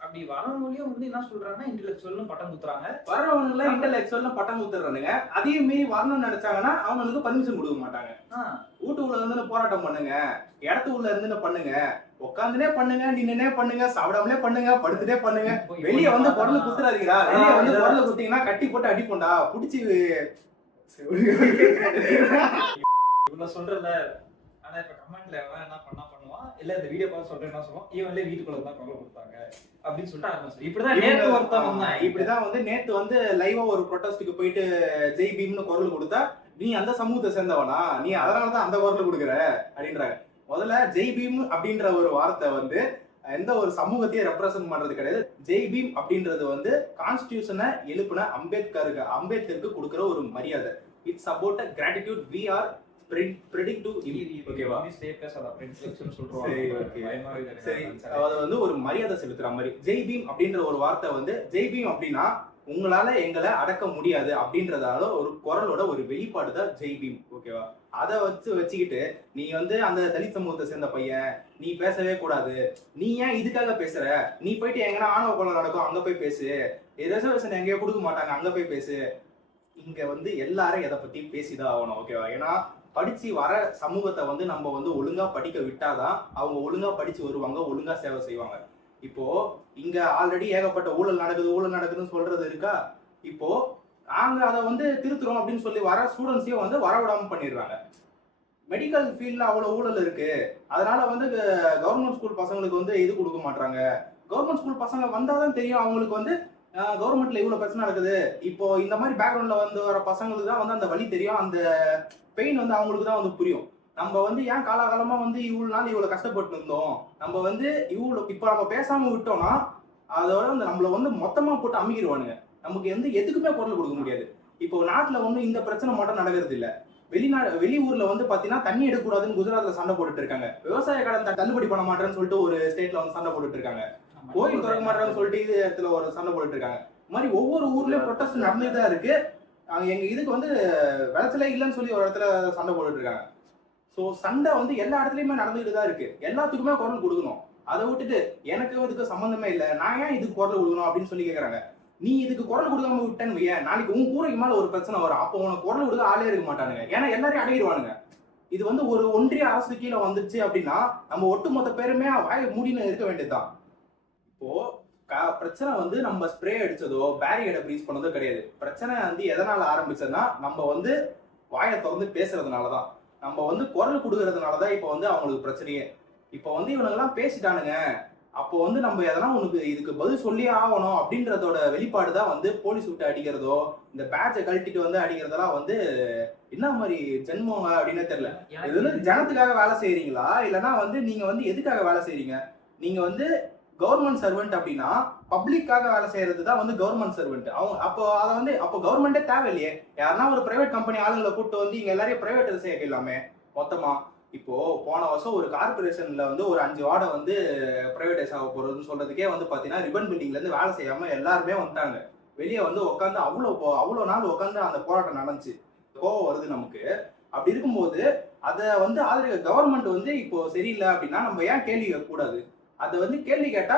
அப்படி வரவங்களையும் வந்து என்ன சொல்றாங்கன்னா இன்டெலெக்சுவல்னு பட்டம் குத்துறாங்க. வரவங்கள இன்டெலெக்சுவல்னு பட்டம் குத்துறானுங்க. அதையும் மீறி வரணும்னு நினைச்சாங்கன்னா அவங்களுக்கு பர்மிஷன் கொடுக்க மாட்டாங்க. வீட்டுக்குள்ள இருந்து போராட்டம் பண்ணுங்க, இடத்துக்குள்ள இருந்து பண்ணுங்க, உட்காந்துனே பண்ணுங்க, நின்னுனே பண்ணுங்க, சாப்பிடாமலே பண்ணுங்க, படுத்துட்டே பண்ணுங்க, வெளியே வந்து குரல் குத்துறாதீங்களா, வெளியே வந்து குரல் குத்தீங்கன்னா கட்டி போட்டு அடிப்போண்டா புடிச்சு இவ்வளவு சொல்றல. ஆனா இப்ப கமெண்ட்ல என்ன பண்ணுவான், இல்ல இந்த வீடியோ பார்த்து சொல்றேன் என்ன சொல்லுவோம், இவங்களே வீட்டுக்குள்ள தான் குரல் கொடுத்தாங்க அப்படின்னு சொல்லிட்டு ஆரம்பிச்சு. இப்படிதான் நேத்து ஒருத்தன் வந்தான், இப்படிதான் வந்து நேத்து வந்து லைவா ஒரு ப்ரொட்டஸ்டுக்கு போயிட்டு ஜெய் பீம்னு குரல் கொடுத்தா, நீ அந்த சமூகத்தை சேர்ந்தவனா, நீ அதனாலதான் அந்த குரல் கொடுக்குற அப்படின்றாங்க. முதல்ல ஜெய் பீம் அப்படின்ற ஒரு வார்த்தை வந்து எந்த ஒரு சமூகத்தையும் ரெப்ரசன்ட் பண்றது கிடையாது. ஜெய் பீம் அப்படின்றது வந்து கான்ஸ்டிடியூஷனை எழுப்பின அம்பேத்கருக்கு கொடுக்குற ஒரு மரியாதை. It's about a gratitude we are spreading to him. ஓகேவா? சரி, அது வந்து ஒரு மரியாதை செலுத்துற மாதிரி. ஜெய் பீம் அப்படின்ற ஒரு வார்த்தை வந்து, ஜெய் பீம் அப்படின்னா உங்களால எங்களை அடக்க முடியாது அப்படின்றதால ஒரு குரலோட ஒரு வெளிப்பாடு தான் ஜெய் பீம். ஓகேவா? அதை வச்சுக்கிட்டு நீ வந்து அந்த தலித் சமூகத்தை சேர்ந்த பையன், நீ பேசவே கூடாது, நீ ஏன் இதுக்காக பேசுற, நீ போயிட்டு எங்கன்னா ஆணவ கொலை நடக்கும் அங்க போய் பேசு, ரிசர்வேஷன் எங்கேயோ கொடுக்க மாட்டாங்க அங்க போய் பேசு. இங்க வந்து எல்லாரும் எதை பத்தி பேசிதான் ஆகணும். ஓகேவா? ஏன்னா படிச்சு வர சமூகத்தை வந்து நம்ம வந்து ஒழுங்கா படிக்க விட்டாதான் அவங்க ஒழுங்கா படிச்சு வருவாங்க, ஒழுங்கா சேவை செய்வாங்க. இப்போ இங்க ஆல்ரெடி ஏகப்பட்ட ஊழல் நடக்குதுன்னு சொல்றது இருக்கா? இப்போ நாங்க அதை வந்து திருத்துறோம் அப்படின்னு சொல்லி வர ஸ்டூடெண்ட்ஸையும் வந்து வரவிடாம பண்ணிடுறாங்க. மெடிக்கல் ஃபீல்ட்ல அவ்வளவு ஊழல் இருக்கு, அதனால வந்து கவர்மெண்ட் ஸ்கூல் பசங்களுக்கு வந்து இது கொடுக்க மாட்டாங்க. கவர்மெண்ட் ஸ்கூல் பசங்க வந்தாதான் தெரியும் அவங்களுக்கு வந்து கவர்மெண்ட்ல இவ்வளவு பிரச்சனை நடக்குது. இப்போ இந்த மாதிரி பேக்ரவுண்ட்ல வந்து வர பசங்களுக்கு தான் வந்து அந்த வலி தெரியும், அந்த பெயின் வந்து அவங்களுக்கு தான் வந்து புரியும். நம்ம வந்து ஏன் காலகாலமா வந்து இவ்வளவு நாள் இவ்வளவு கஷ்டப்பட்டு இருந்தோம், நம்ம வந்து இவ்வளவு இப்ப நம்ம பேசாம விட்டோம்னா அதோட வந்து நம்மள வந்து மொத்தமா போட்டு அமுக்கிடுவானுங்க. நமக்கு வந்து எதுக்குமே குரல் கொடுக்க முடியாது. இப்போ நாட்டுல வந்து இந்த பிரச்சனை மட்டும் நடக்கிறது இல்ல, வெளியூர்ல வந்து பாத்தீங்கன்னா தண்ணி எடுக்கக்கூடாதுன்னு குஜராத்ல சண்டை போட்டுட்டு இருக்காங்க, விவசாய கடன் தள்ளுபடி பண்ண மாட்டேன்னு சொல்லிட்டு ஒரு ஸ்டேட்ல வந்து சண்டை போட்டுட்டு இருக்காங்க, கோயில் திறக்க மாட்டேன்னு சொல்லிட்டு இது இடத்துல ஒரு சண்டை போட்டுட்டு இருக்காங்க. இந்த மாதிரி ஒவ்வொரு ஊர்லயும் ப்ரொட்டஸ்ட் நடந்துதான் இருக்கு. எங்க இதுக்கு வந்து விளைச்சலே இல்லைன்னு சொல்லி ஒரு இடத்துல சண்டை போட்டுட்டு இருக்காங்க. ஸோ சண்டை வந்து எல்லா இடத்துலயுமே நடந்துகிட்டு தான் இருக்கு. எல்லாத்துக்குமே குரல் கொடுக்கணும். அதை விட்டுட்டு எனக்கு இதுக்கு சம்பந்தமே இல்லை, நான் ஏன் இதுக்கு குரல் கொடுக்கணும் அப்படின்னு சொல்லி கேட்கறாங்க. நீ இதுக்கு குரல் கொடுக்காம விட்டேன்னு வையேன், நாளைக்கு உன் கூரைக்கு மேல ஒரு பிரச்சனை வரும். அப்போ உனக்கு குரல் கொடுக்க ஆளே இருக்க மாட்டானுங்க. ஏன்னா எல்லாரையும் அடங்கிடுவானுங்க. இது வந்து ஒரு ஒன்றிய அரசு கீழே வந்துச்சு அப்படின்னா நம்ம ஒட்டுமொத்த பேருமே வாயை மூடின்னு இருக்க வேண்டியதுதான். இப்போ பிரச்சனை வந்து நம்ம ஸ்ப்ரே அடிச்சதோ பேரியடை ப்ரீஸ் பண்ணதோ கிடையாது. பிரச்சனை வந்து எதனால ஆரம்பிச்சதுன்னா நம்ம வந்து வாயை திறந்து பேசுறதுனாலதான், நம்ம வந்து குரல் கொடுக்கறதுனாலதான் இப்போ வந்து அவங்களுக்கு பிரச்சனையே. இப்போ வந்து இவனுங்கெல்லாம் பேசிட்டானுங்க, அப்போ வந்து நம்ம எதனா உனக்கு இதுக்கு பதில் சொல்லி ஆகணும் அப்படின்றதோட வெளிப்பாடு தான் வந்து போலீஸ் விட்டு அடிக்கிறதோ இந்த பேட்சை கழட்டிட்டு வந்து அடிக்கிறதெல்லாம் வந்து என்ன மாதிரி ஜென்மங்க அப்படின்னு தெரியல. இது வந்து ஜனத்துக்காக வேலை செய்யறீங்களா இல்லைன்னா வந்து நீங்க வந்து எதுக்காக வேலை செய்யறீங்க? நீங்க வந்து கவர்மெண்ட் சர்வெண்ட் அப்படின்னா பப்ளிக்காக வேலை செய்யறது தான் வந்து கவர்மெண்ட் சர்வெண்ட். அவங்க அப்போ அதை வந்து அப்போ கவர்மெண்டே தேவையில்லையே. யாருன்னா ஒரு பிரைவேட் கம்பெனி ஆளுங்களை கூப்பிட்டு வந்து இங்க எல்லாரையும் பிரைவேட் செய்ய இல்லாமே மொத்தமா. இப்போ போன வருஷம் ஒரு கார்பரேஷன்ல வந்து ஒரு 5 வார்டை வந்து பிரைவேடைஸ் ஆக போறதுன்னு சொல்றதுக்கே வந்து பாத்தீங்கன்னா ரிபன் பில்டிங்ல இருந்து வேலை செய்யாம எல்லாருமே வந்துட்டாங்க. வெளியே வந்து உட்காந்து அவ்வளோ நாள் உட்காந்து அந்த போராட்டம் நடந்துச்சு. கோவம் வருது நமக்கு. அப்படி இருக்கும்போது அதை வந்து கவர்மெண்ட் வந்து இப்போ சரியில்லை அப்படின்னா நம்ம ஏன் கேள்வி கேட்க கூடாது? அதை வந்து கேள்வி கேட்டா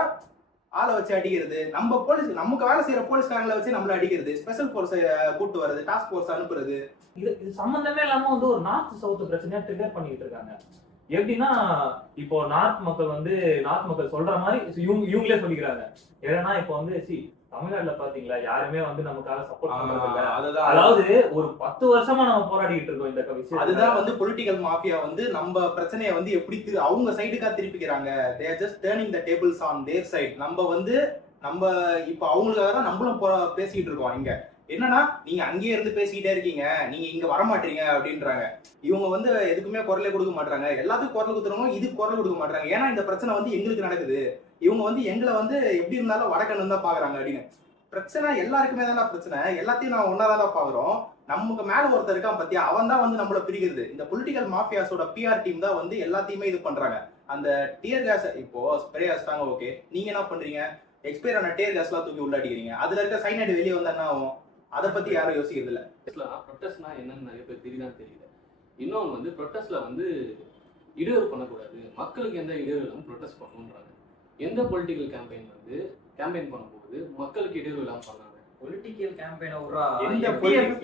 ஆளை வச்சு அடிக்கிறது, நம்ம போலீஸ் நமக்கு வேலை செய்யற போலீஸ்காரங்களை வச்சு நம்மள அடிக்கிறது, ஸ்பெஷல் போர்ஸை கூட்டு வர்றது, டாஸ்க் போர்ஸ் அனுப்புறது, இது சம்பந்தமே இல்லாம வந்து ஒரு நார்த் சவுத் பிரச்சனையா ட்ரிகர் பண்ணிட்டு இருக்காங்க. எப்படின்னா இப்போ நார்த் மக்கள் சொல்ற மாதிரி இவங்களே சொல்லிக்கிறாங்க. ஏன்னா இப்போ வந்து தமிழ்நாட்டுல பாத்தீங்களா யாருமே வந்து நமக்காக சப்போர்ட் பண்றது இல்ல. அதாவது ஒரு 10 வருஷமா நம்ம போராடிட்டு இருக்கோம் இந்த விஷயம். அதுதான் வந்து பொலிட்டிக்கல் மாஃபியா வந்து நம்ம பிரச்சனையை வந்து எப்படி அவங்க சைடுக்கா திருப்பிக்கிறாங்க. they are just turning the tables on their side. நம்ம இப்ப அவங்களுக்காக தான் நம்மளும் பேசிட்டு இருக்கோம். இங்க என்னன்னா நீங்க அங்கேயே இருந்து பேசிக்கிட்டே இருக்கீங்க, நீங்க இங்க வரமாட்டீங்க அப்படின்றாங்க. இவங்க வந்து எதுக்குமே குரலே கொடுக்க மாட்டாங்க. எல்லாத்துக்கும் குரல் கொடுத்துறவங்க இதுக்கு குரல் கொடுக்க மாட்டாங்க. ஏன்னா இந்த பிரச்சனை வந்து எங்களுக்கு நடக்குது, இவங்க வந்து எங்களை வந்து எப்படி இருந்தாலும் வடக்கன்னு தான் பாக்குறாங்க அப்படின்னு. பிரச்சனை எல்லாருக்குமே தானே பிரச்சனை, எல்லாத்தையும் நான் ஒன்னாதான் பாக்குறோம். நமக்கு மேல ஒருத்தர் இருக்கான் பத்தியா, அவன் தான் வந்து நம்மள பிரிக்கிறது. இந்த பொலிட்டிக்கல் மாஃபியாஸோட பிஆர் டீம் தான் வந்து எல்லாத்தையுமே இது பண்றாங்க. அந்த டியர் கேஸ் இப்போ ஸ்ப்ரே அடிச்சிட்டாங்க, ஓகே, நீங்க என்ன பண்றீங்க? எக்ஸ்பயர் ஆன டியர் கேஸ் எல்லாம் தூக்கி உள்ள அடிக்கிறீங்க. அதுல இருக்க சைனைடு வெளியே வந்தா என்ன ஆகும்? அதை பத்தி யாரும் யோசிக்கிறது இல்ல. ப்ரொட்டஸ்ட்னா என்னன்னு நிறைய பேர் தெரியுதான் தெரியல. இன்னொன்று வந்து ப்ரொட்டஸ்ட்ல வந்து இடையூறு பண்ணக்கூடாது, மக்களுக்கு எந்த இடையூறு இல்லாமல் ப்ரொட்டஸ்ட் பண்ணணுன்றாங்க. எந்த பொலிட்டிக்கல் கேம்பெயின் வந்து கேம்பெயின் பண்ணும்போது மக்களுக்கு இடையூறு இல்லாமல் பண்ணாங்க? பொலிட்டிக்கல் கேம்பெயினை விட்றா,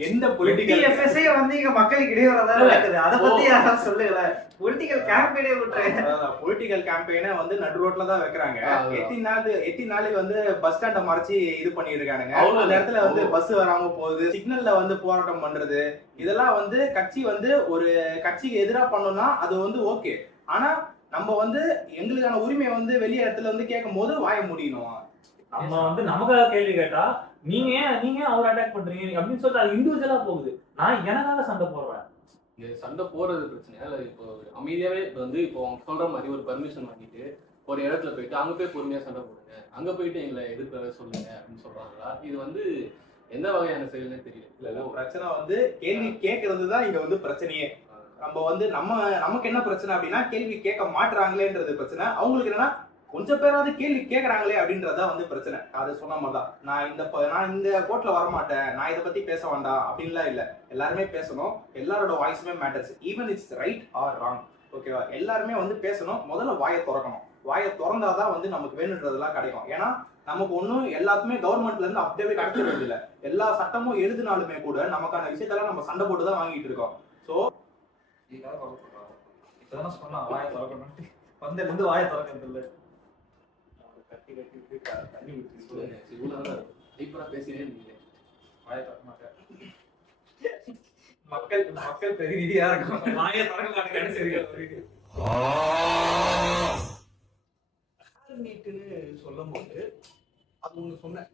எந்த பொலிட்டிக்கல் எஃப்எஸ்ஏ வந்து இங்க மக்களுக்கு இடையூறா தான் இருக்குது. அதை பத்தி யாரும் சொல்லல. பொலிட்டிக்கல் கேம்பெயினே விட்டுறேன். பொலிட்டிக்கல் கேம்பெயினை வந்து நடு ரோட்ல தான் வைக்கிறாங்க. 18 நாளைக்கு வந்து பஸ் ஸ்டாண்ட மறைச்சு இது பண்ணிட்டு இருக்கானுங்க. அந்த இடத்துல வந்து பஸ் வராம போகுது, சிக்னல்ல வந்து போராட்டம் பண்றது, இதெல்லாம் வந்து கட்சி வந்து ஒரு கட்சிக்கு எதிராக பண்ணோம்னா அது வந்து ஓகே. ஆனா நம்ம வந்து எங்களுக்கான உரிமையை வந்து வெளிய இடத்துல வந்து கேட்கும் போது வாய முடியணும். நம்ம வந்து நமக்காக கேள்வி கேட்டா நீங்க ஏன் அவர் அட்டாக் பண்றீங்க அப்படின்னு சொல்லிட்டு அது இண்டிவிஜுவலா போகுது. நான் எனக்காக சண்டை போடுறேன். இங்க சண்டை போறது பிரச்சனையா இல்லை? இப்போ அமைதியாவே வந்து இப்போ அவங்க சொல்ற மாதிரி ஒரு பர்மிஷன் வாங்கிட்டு ஒரு இடத்துல போயிட்டு அங்க போய் பொறுமையா சண்டை போடுங்க, அங்க போயிட்டு எங்களை எதிர்க்க சொல்லுங்க அப்படின்னு சொல்றாங்களா? இது வந்து எந்த வகையான செயல்னே தெரியல. பிரச்சனை வந்து கேள்வி கேட்கறது தான் இங்க வந்து பிரச்சனையே. நம்ம வந்து நமக்கு என்ன பிரச்சனை அப்படின்னா கேள்வி கேட்க மாட்டுறாங்களேன்றது பிரச்சனை. அவங்களுக்கு என்னன்னா கொஞ்சம் பேராவது கேள்வி கேட்கறாங்களே அப்படின்றதான் வந்து பிரச்சனை. அது சொன்ன மாதிரிதான், நான் இந்த கோர்ட்ல வரமாட்டேன், நான் இதை பத்தி பேச வேண்டாம் அப்படின்லாம் இல்லை. எல்லாருமே பேசணும், எல்லாரோட வாய்ஸுமே matters, even it's right or wrong, ஓகேவா? எல்லாருமே வந்து பேசணும். முதல்ல வாயை திறக்கணும். வாயை திறந்தாதான் வந்து நமக்கு வேணுன்றதெல்லாம் கிடைக்கும். ஏன்னா நமக்கு ஒன்றும் எல்லாத்துமே கவர்மெண்ட்ல இருந்து அப்படியே கிடைக்கிறது இல்லை. எல்லா சட்டமும் எழுதினாலுமே கூட நமக்கான விஷயத்தெல்லாம் நம்ம சண்டை போட்டு தான் வாங்கிட்டு இருக்கோம். ஸோ இப்பதான் சொன்னா வாயை திறக்கணும், வந்ததுல இருந்து வாயை திறக்கிறது இல்லை. மக்கள் பிரதிநிதியா இருக்கும், வாயை திறக்க மாட்டேங்கிறான்னு சரியா நீட்டுன்னு சொல்லும் போது அது ஒண்ணு சொன்னேன்.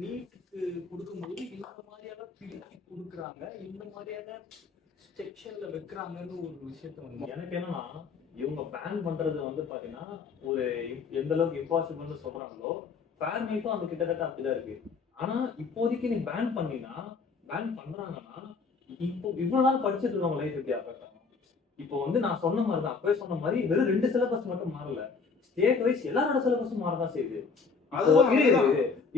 நீட்டுக்கு கொடுக்கும்போது இந்த மாதிரியான பிரிச்சு கொடுக்குறாங்க, இந்த மாதிரியான செக்ஷன்ல வைக்கிறாங்கன்னு ஒரு விஷயத்த வந்து எனக்கு என்னன்னா இவங்க பேன் பண்றது வந்து பாத்தீங்கன்னா ஒரு எந்த அளவுக்கு இம்பாசிபிள்னு சொல்றாங்களோ ஃபேர் நீட்டும் அந்த கிட்டத்தட்ட அப்படிதான் இருக்கு. ஆனா இப்போதைக்கு நீ பேன் பண்றாங்கன்னா இப்போ இவ்வளவு நாள் படிச்சுட்டு இருக்கவங்க லைஃப் எப்படி அஃபெக்ட் ஆகும்? இப்போ வந்து நான் சொன்ன மாதிரி தான், அப்பவே சொன்ன மாதிரி வெறும் 2 சிலபஸ் மட்டும் மாறல, ஸ்டேட் வைஸ் எல்லாரோட சிலபஸும் மாறதான் செய்யுது.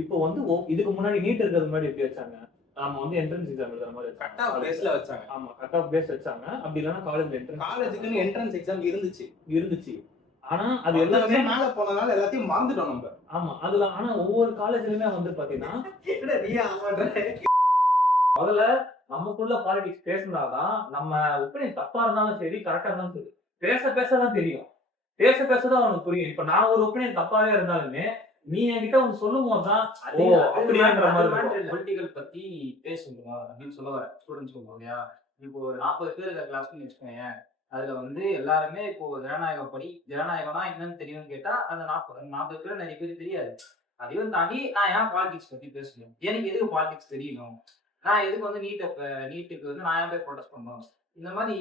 இப்போ வந்து இதுக்கு முன்னாடி நீட் இருக்கிறது முன்னாடி எப்படி வச்சாங்க? நம்ம வந்து என்ட்ரன்ஸ் எக்ஸாம் எழுதுற மாதிரி கட் ஆஃப் பேஸ்ல வச்சாங்க. ஆமா கட் ஆஃப் பேஸ் வச்சாங்க. அப்படி இல்லைன்னா காலேஜ்ல என்ட்ரன்ஸ் காலேஜுக்குன்னு என்ட்ரன்ஸ் எக்ஸாம் இருந்துச்சு. ஆனா அது அது எல்லாமே எல்லாமே மேல போனதால எல்லாத்தையும் மறந்துட்டோம் நம்ம. ஆமா அதுல ஆனா ஒவ்வொரு காலேஜ்லயுமே வந்து பாத்தீங்கன்னா முதல்ல நமக்குள்ள பாலிடிக்ஸ் பேசினாதான் நம்ம ஒப்பீனியன் தப்பா இருந்தாலும் சரி கரெக்டா இருந்தாலும் சரி பேசதான் தெரியும். பேசதான் அவனுக்கு புரியும். இப்ப நான் ஒரு ஒப்பீனியன் தப்பாவே இருந்தாலுமே நீ என்கிட்ட ஒன்று சொல்லும் போதுதான் அப்படின்ற மாதிரி பொலிட்டிக்கல் பத்தி பேசணும் அப்படின்னு சொல்ல வர ஸ்டூடெண்ட்ஸ் இல்லையா. இப்போ ஒரு 40 பேர் இருக்க கிளாஸ்ன்னு வச்சுக்கோங்க. அதுல வந்து எல்லாருமே இப்போ ஜனநாயகம்னா என்னன்னு தெரியும்னு கேட்டா அந்த 40 பேர் நிறைய பேர் தெரியாது. அதையும் தாண்டி நான் ஏன் பாலிடிக்ஸ் பத்தி பேசணும், எனக்கு எதுக்கு பாலிடிக்ஸ் தெரியணும், நான் எதுக்கு வந்து நீட்டுக்கு வந்து நான் ஏன் போய் ப்ரொடெஸ்ட் பண்ணணும், இந்த மாதிரி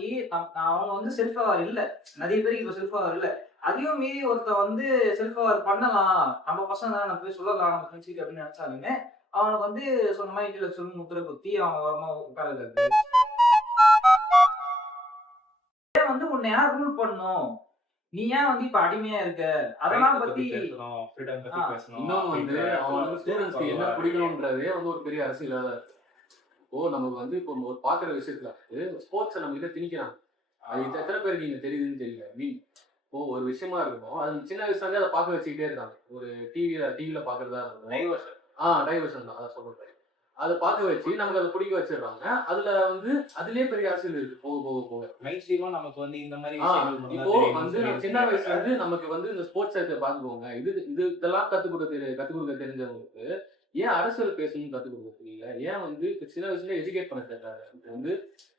அவங்க வந்து செல்ஃப் அவேர் இல்லை. நிறைய பேருக்கு இப்போ செல்ஃப் அவேர் இல்லை. அதையும் மீறி ஒருத்த வந்து செல்ஃப் அவேர் பண்ணலாம், நம்ம பசங்க தான் நம்ம போய் சொல்லலாம் நம்ம ஃப்ரெண்ட்ஸுக்கு அப்படின்னு நினைச்சாலுமே அவனுக்கு வந்து சொன்ன மாதிரி இன்டெலெக்சுவல் முத்திரை குத்தி அவன் வரமா உட்காருது. வந்து உன்னை யார் ரூல் பண்ணும், நீ ஏன் வந்து இப்ப அடிமையா இருக்க, அதெல்லாம் பத்தி இன்னொன்னு வந்து அவன் ஸ்டூடெண்ட்ஸ்க்கு என்ன பிடிக்கணும்ன்றதே வந்து ஒரு பெரிய அரசியல். ஓ நமக்கு வந்து இப்போ ஒரு பாக்குற விஷயத்துல ஸ்போர்ட்ஸை நம்ம கிட்ட திணிக்கிறாங்க. அது எத்தனை பேருக்கு இங்க தெரியுதுன்னு தெரியல. இப்போ ஒரு விஷயமா இருக்கும், அது சின்ன வயசுல அதை பார்க்க வச்சுக்கிட்டே இருக்காங்க. ஒரு டிவியில பாக்குறதா இருக்கும், டைவர்ஷன் தான் அதை சொல்றேன். அதை பார்க்க வச்சு நமக்கு அதை பிடிக்க வச்சிடுறாங்க. அதுல வந்து அதுலயே பெரிய அரசியல் இருக்கு. போக மெயின்ஸ்ட்ரீமா நமக்கு வந்து இந்த மாதிரி இப்போ வந்து சின்ன வயசுல இருந்து நமக்கு வந்து இந்த ஸ்போர்ட்ஸ் பார்த்துக்கோங்க. இதெல்லாம் கத்துக் கொடுக்க தெரிஞ்சவங்களுக்கு ஏன் அரசியல் பேசணும்னு கத்துக் கொடுக்க தெரியல? ஏன் வந்து சின்ன வயசுல எஜுகேட் பண்ண தெரியல? வந்து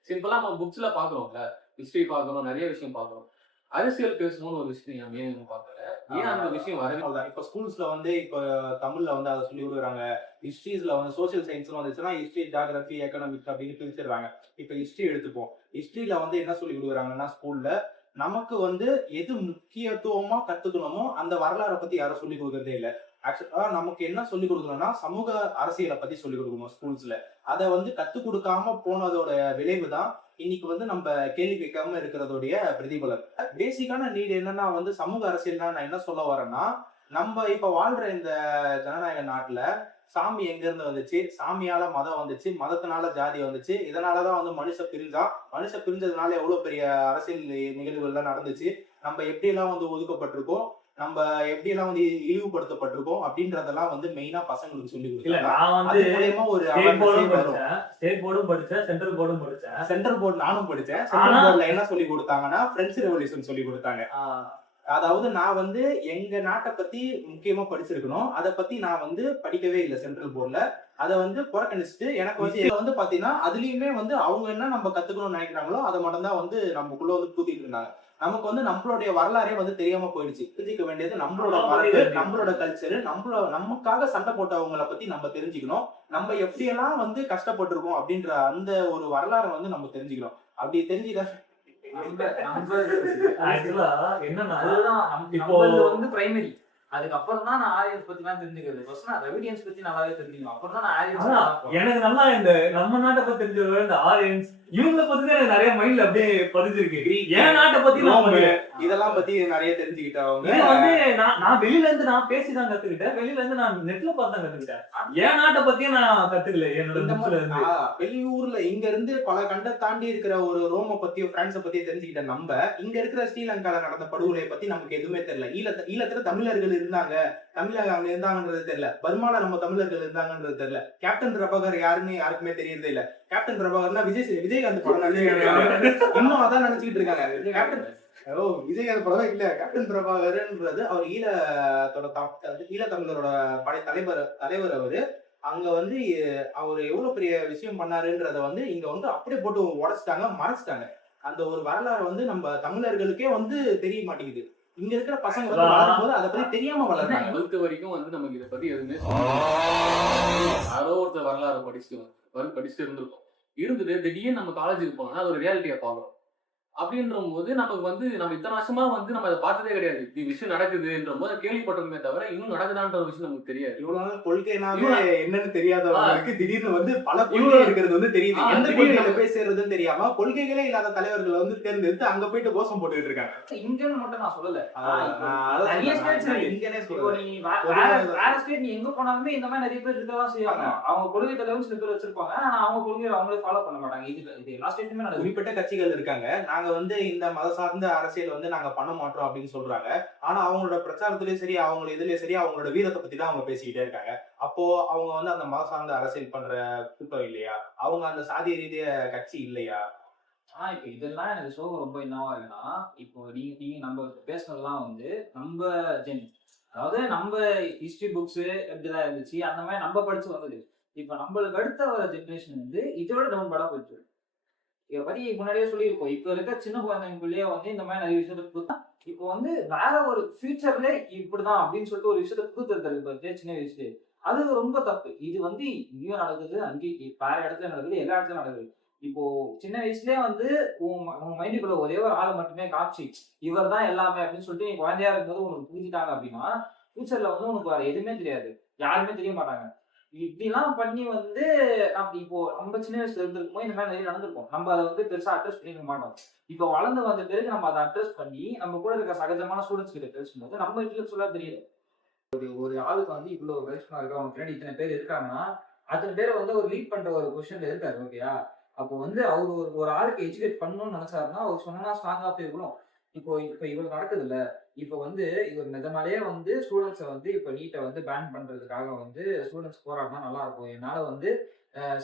சிம்பிளா நம்ம புக்ஸ்ல பாக்குறோம்ல, ஹிஸ்டரி பாக்குறோம், நிறைய விஷயம் பாக்குறோம். அரசியல் பேசணும்னு ஒரு விஷயம் ஏன் பார்க்கல? ஏன் அந்த விஷயம் வரவே? இப்ப ஸ்கூல்ஸ்ல வந்து இப்ப தமிழ்ல வந்து அதை சொல்லி கொடுக்குறாங்க. ஹிஸ்டரிஸ்ல வந்து சோசியல் சயின்ஸ் வந்துச்சுன்னா ஹிஸ்டரி, ஜியோகிராஃபி, எக்கனாமிக்ஸ் அப்படின்னு பிரிச்சிடுறாங்க. இப்ப ஹிஸ்டரி எடுத்துப்போம். ஹிஸ்டரியில வந்து என்ன சொல்லி கொடுக்குறாங்கன்னா ஸ்கூல்ல நமக்கு வந்து எது முக்கியத்துவமா கத்துக்கணுமோ அந்த வரலாறை பத்தி யாரும் சொல்லி கொடுக்கறதே இல்லை. ஆக்சுவலா நமக்கு என்ன சொல்லி கொடுக்கணும்னா சமூக அரசியலை பத்தி சொல்லி கொடுக்கணும் ஸ்கூல்ஸ்ல. அதை வந்து கத்துக் கொடுக்காம போனதோட விளைவு தான் இன்னைக்கு வந்து நம்ம கேள்வி கேட்காம இருக்கிறதோடைய பிரதிபலன். பேசிக்கான நீட் என்னன்னா வந்து சமூக அரசியல்னா நான் என்ன சொல்ல வரேன்னா, நம்ம இப்ப வாழ்ற இந்த ஜனநாயக நாட்டுல சாமி எங்க இருந்து வந்துச்சு, சாமியால மதம் வந்துச்சு, மதத்தினால ஜாதி வந்துச்சு, இதனாலதான் வந்து மனுஷன் பிரிஞ்சதுனால எவ்வளவு பெரிய அரசியல் நிகழ்வுகள்லாம் நடந்துச்சு, நம்ம எப்படி எல்லாம் வந்து ஒதுக்கப்பட்டிருக்கோம், நம்ம எப்படி எல்லாம் வந்து இழிவுபடுத்தப்பட்டிருக்கோம் அப்படின்றதெல்லாம் வந்து மெயினா பசங்களுக்கு சொல்லி கொடுத்தாங்க. ஒரு ஸ்டேட் போர்டும் படிச்சேன், சென்ட்ரல் போர்டும் படிச்சேன். சென்ட்ரல் போர்டு நானும் படிச்சேன். சென்ட்ரல் போர்டுல என்ன சொல்லி கொடுத்தாங்கன்னா பிரெஞ்சு ரெவல்யூஷன் சொல்லி கொடுத்தாங்க. அதாவது நான் வந்து எங்க நாட்டை பத்தி முக்கியமா படிச்சிருக்கணும், அதை பத்தி நான் வந்து படிக்கவே இல்லை சென்ட்ரல் போர்ட்ல. அதை வந்து புறக்கணிச்சுட்டு எனக்கு வந்து இதை வந்து பாத்தீங்கன்னா அதுலயுமே வந்து அவங்க என்ன நம்ம கத்துக்கணும்னு நினைக்கிறாங்களோ அதை மட்டும் தான் வந்து நமக்குள்ள வந்து பூத்திட்டு இருந்தாங்க. நமக்கு வந்து நம்மளுடைய வரலாறே வந்து தெரியாம போயிடுச்சு. தெரிஞ்சுக்க வேண்டியது நம்மளோட மரபு, நம்மளோட கல்ச்சரு, நமக்காக சண்டை போட்டவங்களை பத்தி நம்ம தெரிஞ்சுக்கணும். நம்ம எப்படியெல்லாம் வந்து கஷ்டப்பட்டிருக்கோம் அப்படின்ற அந்த ஒரு வரலாறை வந்து நம்ம தெரிஞ்சுக்கணும். அப்படி தெரிஞ்சுக்க இப்போ வந்து பிரைமரி, அதுக்கப்புறம் தான் நான் ஆரியன்ஸ் பத்தி எல்லாம் தெரிஞ்சுக்கிறது. ஃபர்ஸ்ட் நான் ரெவிடியன்ஸ் பத்தி நல்லாவே தெரிஞ்சுக்கணும், அப்புறம் தான் நான் ஆரியன்ஸ். எனக்கு நல்லா இந்த நம்ம நாட்டை பத்தி தெரிஞ்சது இந்த ஆரியன்ஸ் இவங்களை பத்தி தான் எனக்கு நிறைய மைண்ட்ல அப்படியே பதிஞ்சிருக்கு. என் நாட்டை பத்தி இதெல்லாம் பத்தி நிறைய தெரிஞ்சுக்கிட்டவங்க வந்து நான் வெளியில இருந்து நான் பேசிதான் கத்துக்கிட்டேன், வெளியில இருந்து நான் நெட்ல பார்த்து கத்துக்கிட்டேன். என் நாட்டை பத்தியும் நான் கத்துக்கல. என்னோட வெளியூர்ல இங்க இருந்து பல கண்ட தாண்டி இருக்கிற ஒரு ரோம பத்தியோ பிரான்ஸ பத்தியோ தெரிஞ்சுக்கிட்ட நம்ம இங்க இருக்கிற ஸ்ரீலங்கால நடந்த படுகொலையை பத்தி நமக்கு எதுவுமே தெரியல. ஈழத்துல தமிழர்கள் இருந்தாங்க, தமிழக அங்க இருந்தாங்கன்றது தெரியல. பர்மால நம்ம தமிழர்கள் இருந்தாங்கன்றது தெரியல. கேப்டன் பிரபாகர் யாருன்னு யாருக்குமே தெரியறதே இல்ல. கேப்டன் பிரபாகர்னா விஜயகாந்த் படம் இன்னும் அதான் நினைச்சுக்கிட்டு இருக்காங்க. கேப்டன் விஜயகாந்த் படமே இல்ல. கேப்டன் பிரபாகர்ன்றது அவர் ஈழத்தமிழரோட படை தலைவர். அவரு அங்க வந்து அவர் எவ்வளவு பெரிய விஷயம் பண்ணாருன்றத வந்து இங்க வந்து அப்படியே போட்டு உடைச்சிட்டாங்க, மறைச்சிட்டாங்க. அந்த ஒரு வரலாறு வந்து நம்ம தமிழர்களுக்கே வந்து தெரிய மாட்டேங்குது. இங்க இருக்கிற பசங்க வந்து வளரும்போது அதை பத்தி தெரியாம வளர்றாங்க. இருக்க வரைக்கும் வந்து நமக்கு இதை பத்தி எதுவுமே யாரோ ஒருத்தர் வரலாறு படிச்சுட்டு இருந்திருக்கோம். இருந்துட்டு திடீர்னு நம்ம காலேஜுக்கு போனோம்னா அது ஒரு ரியாலிட்டியா பார்க்கணும். அப்படின்ற போது நமக்கு வந்து நம்ம இத்தனை வருஷமா வந்து நம்ம அதை பார்த்ததே கிடையாது. இது விஷயம் நடக்குதுன்ற போது கேள்விப்பட்டிருந்தே தவிர இன்னும் நடக்குதான்ற ஒரு விஷயம் நமக்கு தெரியாது. இவ்வளவு நாள் கொள்கைனாவே என்னன்னு தெரியாதவங்களுக்கு திடீர்னு வந்து பல கொள்கை இருக்கிறது வந்து தெரியுது. எந்த கொள்கையில போய் சேர்றதுன்னு தெரியாம கொள்கைகளே இல்லாத தலைவர்களை வந்து தேர்ந்தெடுத்து அங்க போயிட்டு கோஷம் போட்டுக்கிட்டு இருக்காங்க. இங்கன்னு மட்டும் நான் சொல்லல. அதான் நிறைய states இருக்கு. இங்கனே இப்போ சொல்றேன். நீ வேற ஸ்டேட் நீ எங்க போனாலுமே இந்த மாதிரி நிறைய பேர் இருக்கதான் செய்வாங்க. அவங்க கொள்கை தலைவர் சில பேர் வச்சிருப்பாங்க. ஆனா அவங்க கொள்கையை அவங்களே ஃபாலோ பண்ண மாட்டாங்க. இது எல்லா ஸ்டேட்டுமே நடக்குது. குறிப்பிட்ட கட்சிகள் இருக்காங்க, நாங்க வந்து இந்த மத சார்ந்த அரசியல் வந்து நாங்க பண்ண மாட்டோம் அப்படின்னு சொல்றாங்க. ஆனா அவங்களோட பிரச்சாரத்திலயும் சரி, அவங்களோட இதுலயும் சரி, அவங்களோட வீரத்தை பத்தி தான் அவங்க பேசிக்கிட்டே இருக்காங்க. அப்போ அவங்க வந்து அந்த மத சார்ந்த அரசியல் பண்ற கூட்டம் இல்லையா? அவங்க அந்த சாதி ரீதிய கட்சி இல்லையா? இப்ப இதெல்லாம் எனக்கு சோகம் ரொம்ப என்னவா இருக்குன்னா, இப்போ நீங்க நம்ம பேசுனதெல்லாம் வந்து நம்ம ஜென், அதாவது நம்ம ஹிஸ்டரி புக்ஸ் எப்படிதான் இருந்துச்சு அந்த மாதிரி நம்ம படிச்சு வந்தது. இப்ப நம்மளுக்கு அடுத்த வர ஜென்ரேஷன் வந்து இதோட டவுன் படா போயிட்டு இருக்கு. இதை பத்தி முன்னாடியே சொல்லியிருக்கோம். இப்ப இருக்க சின்ன குழந்தைங்களுக்குள்ளேயே வந்து இந்த மாதிரி நிறைய விஷயத்த புதுசா இப்போ வந்து வேற ஒரு ஃபியூச்சர்ல இப்படிதான் அப்படின்னு சொல்லிட்டு ஒரு விஷயத்த புது தெரிஞ்சு சின்ன வயசுல அது ரொம்ப தப்பு. இது வந்து இங்கேயும் நடக்குது, அங்கேயும் வேற இடத்துல நடக்குது, எல்லா இடத்துலயும் நடக்குது. இப்போ சின்ன வயசுலயே வந்து உன் மைண்டுக்குள்ள ஒரே ஒரு ஆளை மட்டுமே காட்சி இவர் தான் எல்லாமே அப்படின்னு சொல்லிட்டு நீ குழந்தையா இருக்கும்போது உனக்கு புரிஞ்சுட்டாங்க அப்படின்னா ஃபியூச்சர்ல வந்து உனக்கு வேற எதுவுமே தெரியாது, யாருமே தெரிய மாட்டாங்க. இப்படிலாம் பண்ணி வந்து அப்படி இப்போ நம்ம சின்ன வயசுல இருந்திருக்கும் இந்த மாதிரி நிறைய நடந்திருக்கும். நம்ம அதை வந்து பெருசா அட்ரஸ் பண்ணிக்க மாட்டோம். இப்போ வளர்ந்து வந்த பிறகு நம்ம அதை அட்ரஸ் பண்ணி நம்ம கூட இருக்க சகஜமான ஸ்டூடெண்ட்ஸ் கிட்ட பேசும்போது நம்ம வீட்டுல சொல்ல தெரியுது. ஒரு ஆளுக்கு வந்து இவ்வளவு வயசுமா இருக்கு, அவங்க பின்னாடி இத்தனை பேர் இருக்காங்கன்னா அத்தனை பேரை வந்து ஒரு லீட் பண்ற ஒரு பொசிஷன்ல இருக்காரு. ஓகேயா? அப்போ வந்து அவர் ஒரு ஆளுக்கு எஜுகேட் பண்ணணும்னு நினைச்சாருன்னா அவர் சொன்னா ஸ்ட்ராங்கா போயிருக்கணும். இப்போ இவ்வளவு நடக்குது இல்ல, இப்போ வந்து இவர் நிஜமாலேயே வந்து ஸ்டூடெண்ட்ஸை வந்து இப்போ நீட்டை வந்து பேன் பண்றதுக்காக வந்து ஸ்டூடெண்ட்ஸ் போராடினா நல்லா இருக்கும், என்னால வந்து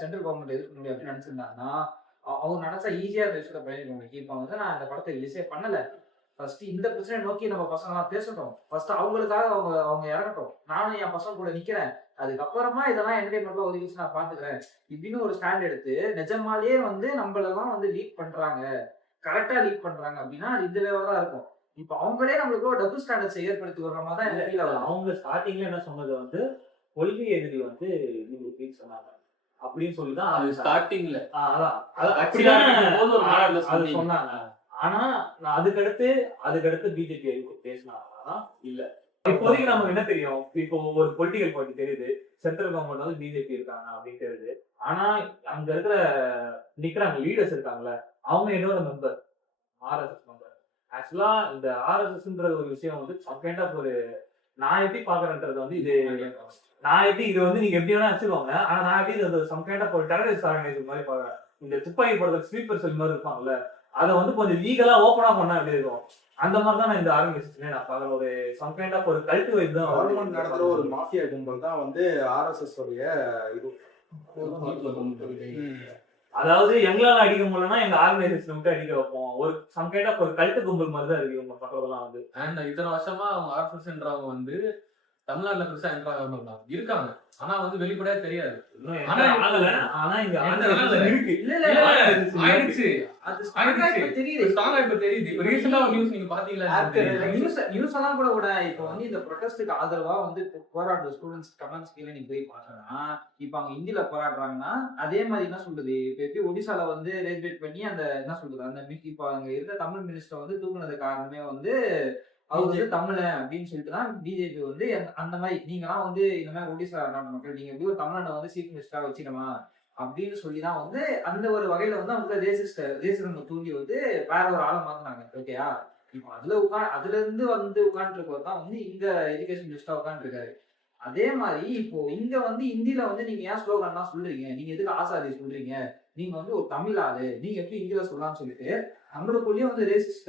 சென்ட்ரல் கவர்மெண்ட் எதிர்க்க முடியும் அப்படின்னு நினைச்சிருந்தாங்கன்னா அவர் நினைச்சா ஈஸியா இந்த விஷயத்த பண்ணிருக்க முடியும். இப்போ வந்து நான் இந்த படத்தை ரிலீஸே பண்ணல, ஃபர்ஸ்ட் இந்த பிரச்சனை நோக்கி நம்ம பசங்களாம் பேசட்டும், ஃபர்ஸ்ட் அவங்களுக்காக அவங்க இறங்கட்டும், நானும் என் பசங்க கூட நிக்கிறேன், அதுக்கப்புறமா இதெல்லாம் என்டர்டைன்மெண்ட்ல ஒரு யூஸ் நான் பாத்துக்கிறேன் இப்படின்னு ஒரு ஸ்டாண்ட் எடுத்து நிஜமாலேயே வந்து நம்மளெல்லாம் வந்து லீட் பண்றாங்க, கரெக்டா லீட் பண்றாங்க அப்படின்னா அது இந்த வேவா தான் இருக்கும். இப்போ அவங்களே நம்மளுக்கு ஒரு டபுள் ஸ்டாண்டர்ட்ஸ் ஏற்படுத்தி வர்ற மாதிரி தான் எனக்கு ஃபீல் ஆகுது. அவங்க ஸ்டார்டிங்ல என்ன சொன்னது வந்து கொள்கை எதிரி வந்து நீங்க சொன்னாங்க அப்படின்னு சொல்லிதான் அது ஸ்டார்டிங்ல அது சொன்னாங்க. ஆனா நான் அதுக்கடுத்து பிஜேபி பேசினாங்கன்னா இல்ல. இப்போதைக்கு நமக்கு என்ன தெரியும், இப்போ ஒரு பொலிட்டிக்கல் பார்ட்டி தெரியுது, சென்ட்ரல் கவர்மெண்ட் வந்து பிஜேபி இருக்காங்க அப்படின்னு தெரியுது. ஆனா அங்க இருக்கிற நிக்கிறாங்க லீடர்ஸ் இருக்காங்கல்ல, அவங்க என்னோட மெம்பர் ஆர்எஸ்எஸ் மெம்பர். ஆக்சுவலா இந்த ஆர்எஸ்எஸ்ன்ற ஒரு விஷயம் வந்து சம் கைண்ட் ஆஃப் ஒரு, நான் எப்படி பாக்குறேன்றது வந்து இது வந்து நீங்க எப்படி வேணா வச்சுக்கோங்க, ஆனா நான் எப்படி இது சம் கைண்ட் ஆஃப் ஒரு டெரரிஸ்ட் ஆர்கனைசேஷன் மாதிரி பாக்குறேன். இந்த துப்பாக்கி படத்துல ஸ்லீப்பர் செல் மாதிரி இருப்பாங்கல்ல, அதை வந்து கொஞ்சம் லீகலா ஓப்பனா பண்ணா எப்படி இருக்கும், அந்த மாதிரி தான் நான் இந்த ஆர்கனைசேஷனே நான் பாக்குறேன். ஒரு சம் கைண்ட் ஆஃப் ஒரு கல்ட் வைப் தான் கவர்மெண்ட் நடத்துற ஒரு மாஃபியா கும்பல் தான் வந்து ஆர்எஸ்எஸ் உடைய இது. அதாவது எங்களால அடிக்க முடியலன்னா எங்க ஆர்கனைசேஷன் மட்டும் அடிக்க வைப்போம், ஒரு சம் கைண்ட் ஆஃப் ஒரு கல்ட் கும்பல் மாதிரி தான் இருக்கு இவங்க பண்றதெல்லாம் வந்து. அண்ட் இத்தனை வருஷமா அவங்க ஆர்எஸ்எஸ்ன்றவங்க வந்து தமிழ்நாட்டுல பெருசா என்ட்ராக இருக்காங்க, ஆனா வந்து வெளிப்படையா தெரியாது. ஆனா இங்க இருக்கு ஆயிடுச்சு, தெரியுது ஸ்ட்ராங்கா இப்ப தெரியுது. இப்ப ரீசெண்டா ஒரு நியூஸ் நீங்க பாத்தீங்களா, நியூஸ் எல்லாம் கூட இப்போ வந்து இந்த ப்ரொடெஸ்டுக்கு ஆதரவா வந்து போராடுற ஸ்டூடெண்ட்ஸ் கமெண்ட்ஸ் கீழே நீங்க போய் பார்த்தோம்னா இப்ப அவங்க ஹிந்தில போராடுறாங்கன்னா அதே மாதிரி என்ன சொல்றது, இப்ப எப்படி ஒடிசால வந்து ரேஜ்வேட் பண்ணி அந்த என்ன சொல்றது அந்த இப்போ அங்க இருக்க தமிழ் மினிஸ்டர் வந்து தூக்குனது காரணமே வந்து அவர் வந்து தமிழன் அப்படின்னு சொல்லிட்டு தான் பிஜேபி வந்து அந்த மாதிரி நீங்கலாம் வந்து இந்த மாதிரி ஒடிசா நாட்டு மக்கள் நீங்க எப்படி ஒரு தமிழனை வந்து சீஃப் மினிஸ்டரா வச்சுக்கலாம் அப்படின்னு சொல்லிதான் வந்து அந்த ஒரு வகையில வந்து அவங்க ரேசிசம் தூண்டி வந்து வேற ஒரு ஆளை மாத்தினாங்க. ஓகேயா? இப்போ அதுல இருந்து வந்து உட்காந்துருக்கவர் தான் வந்து இங்க எஜுகேஷன் மினிஸ்டரா உட்காந்துருக்காரு. அதே மாதிரி இப்போ இங்க வந்து இந்தியில வந்து நீங்க ஏன் ஸ்லோகன்லாம் சொல்றீங்க, நீங்க எதுக்கு ஆசாதி சொல்றீங்க, நீங்க வந்து ஒரு தமிழ் ஆளு நீங்க எப்படி இந்தியில சொல்லலாம்னு சொல்லிட்டு நம்மளுக்குள்ளேயே வந்து ரேசிஸ்ட்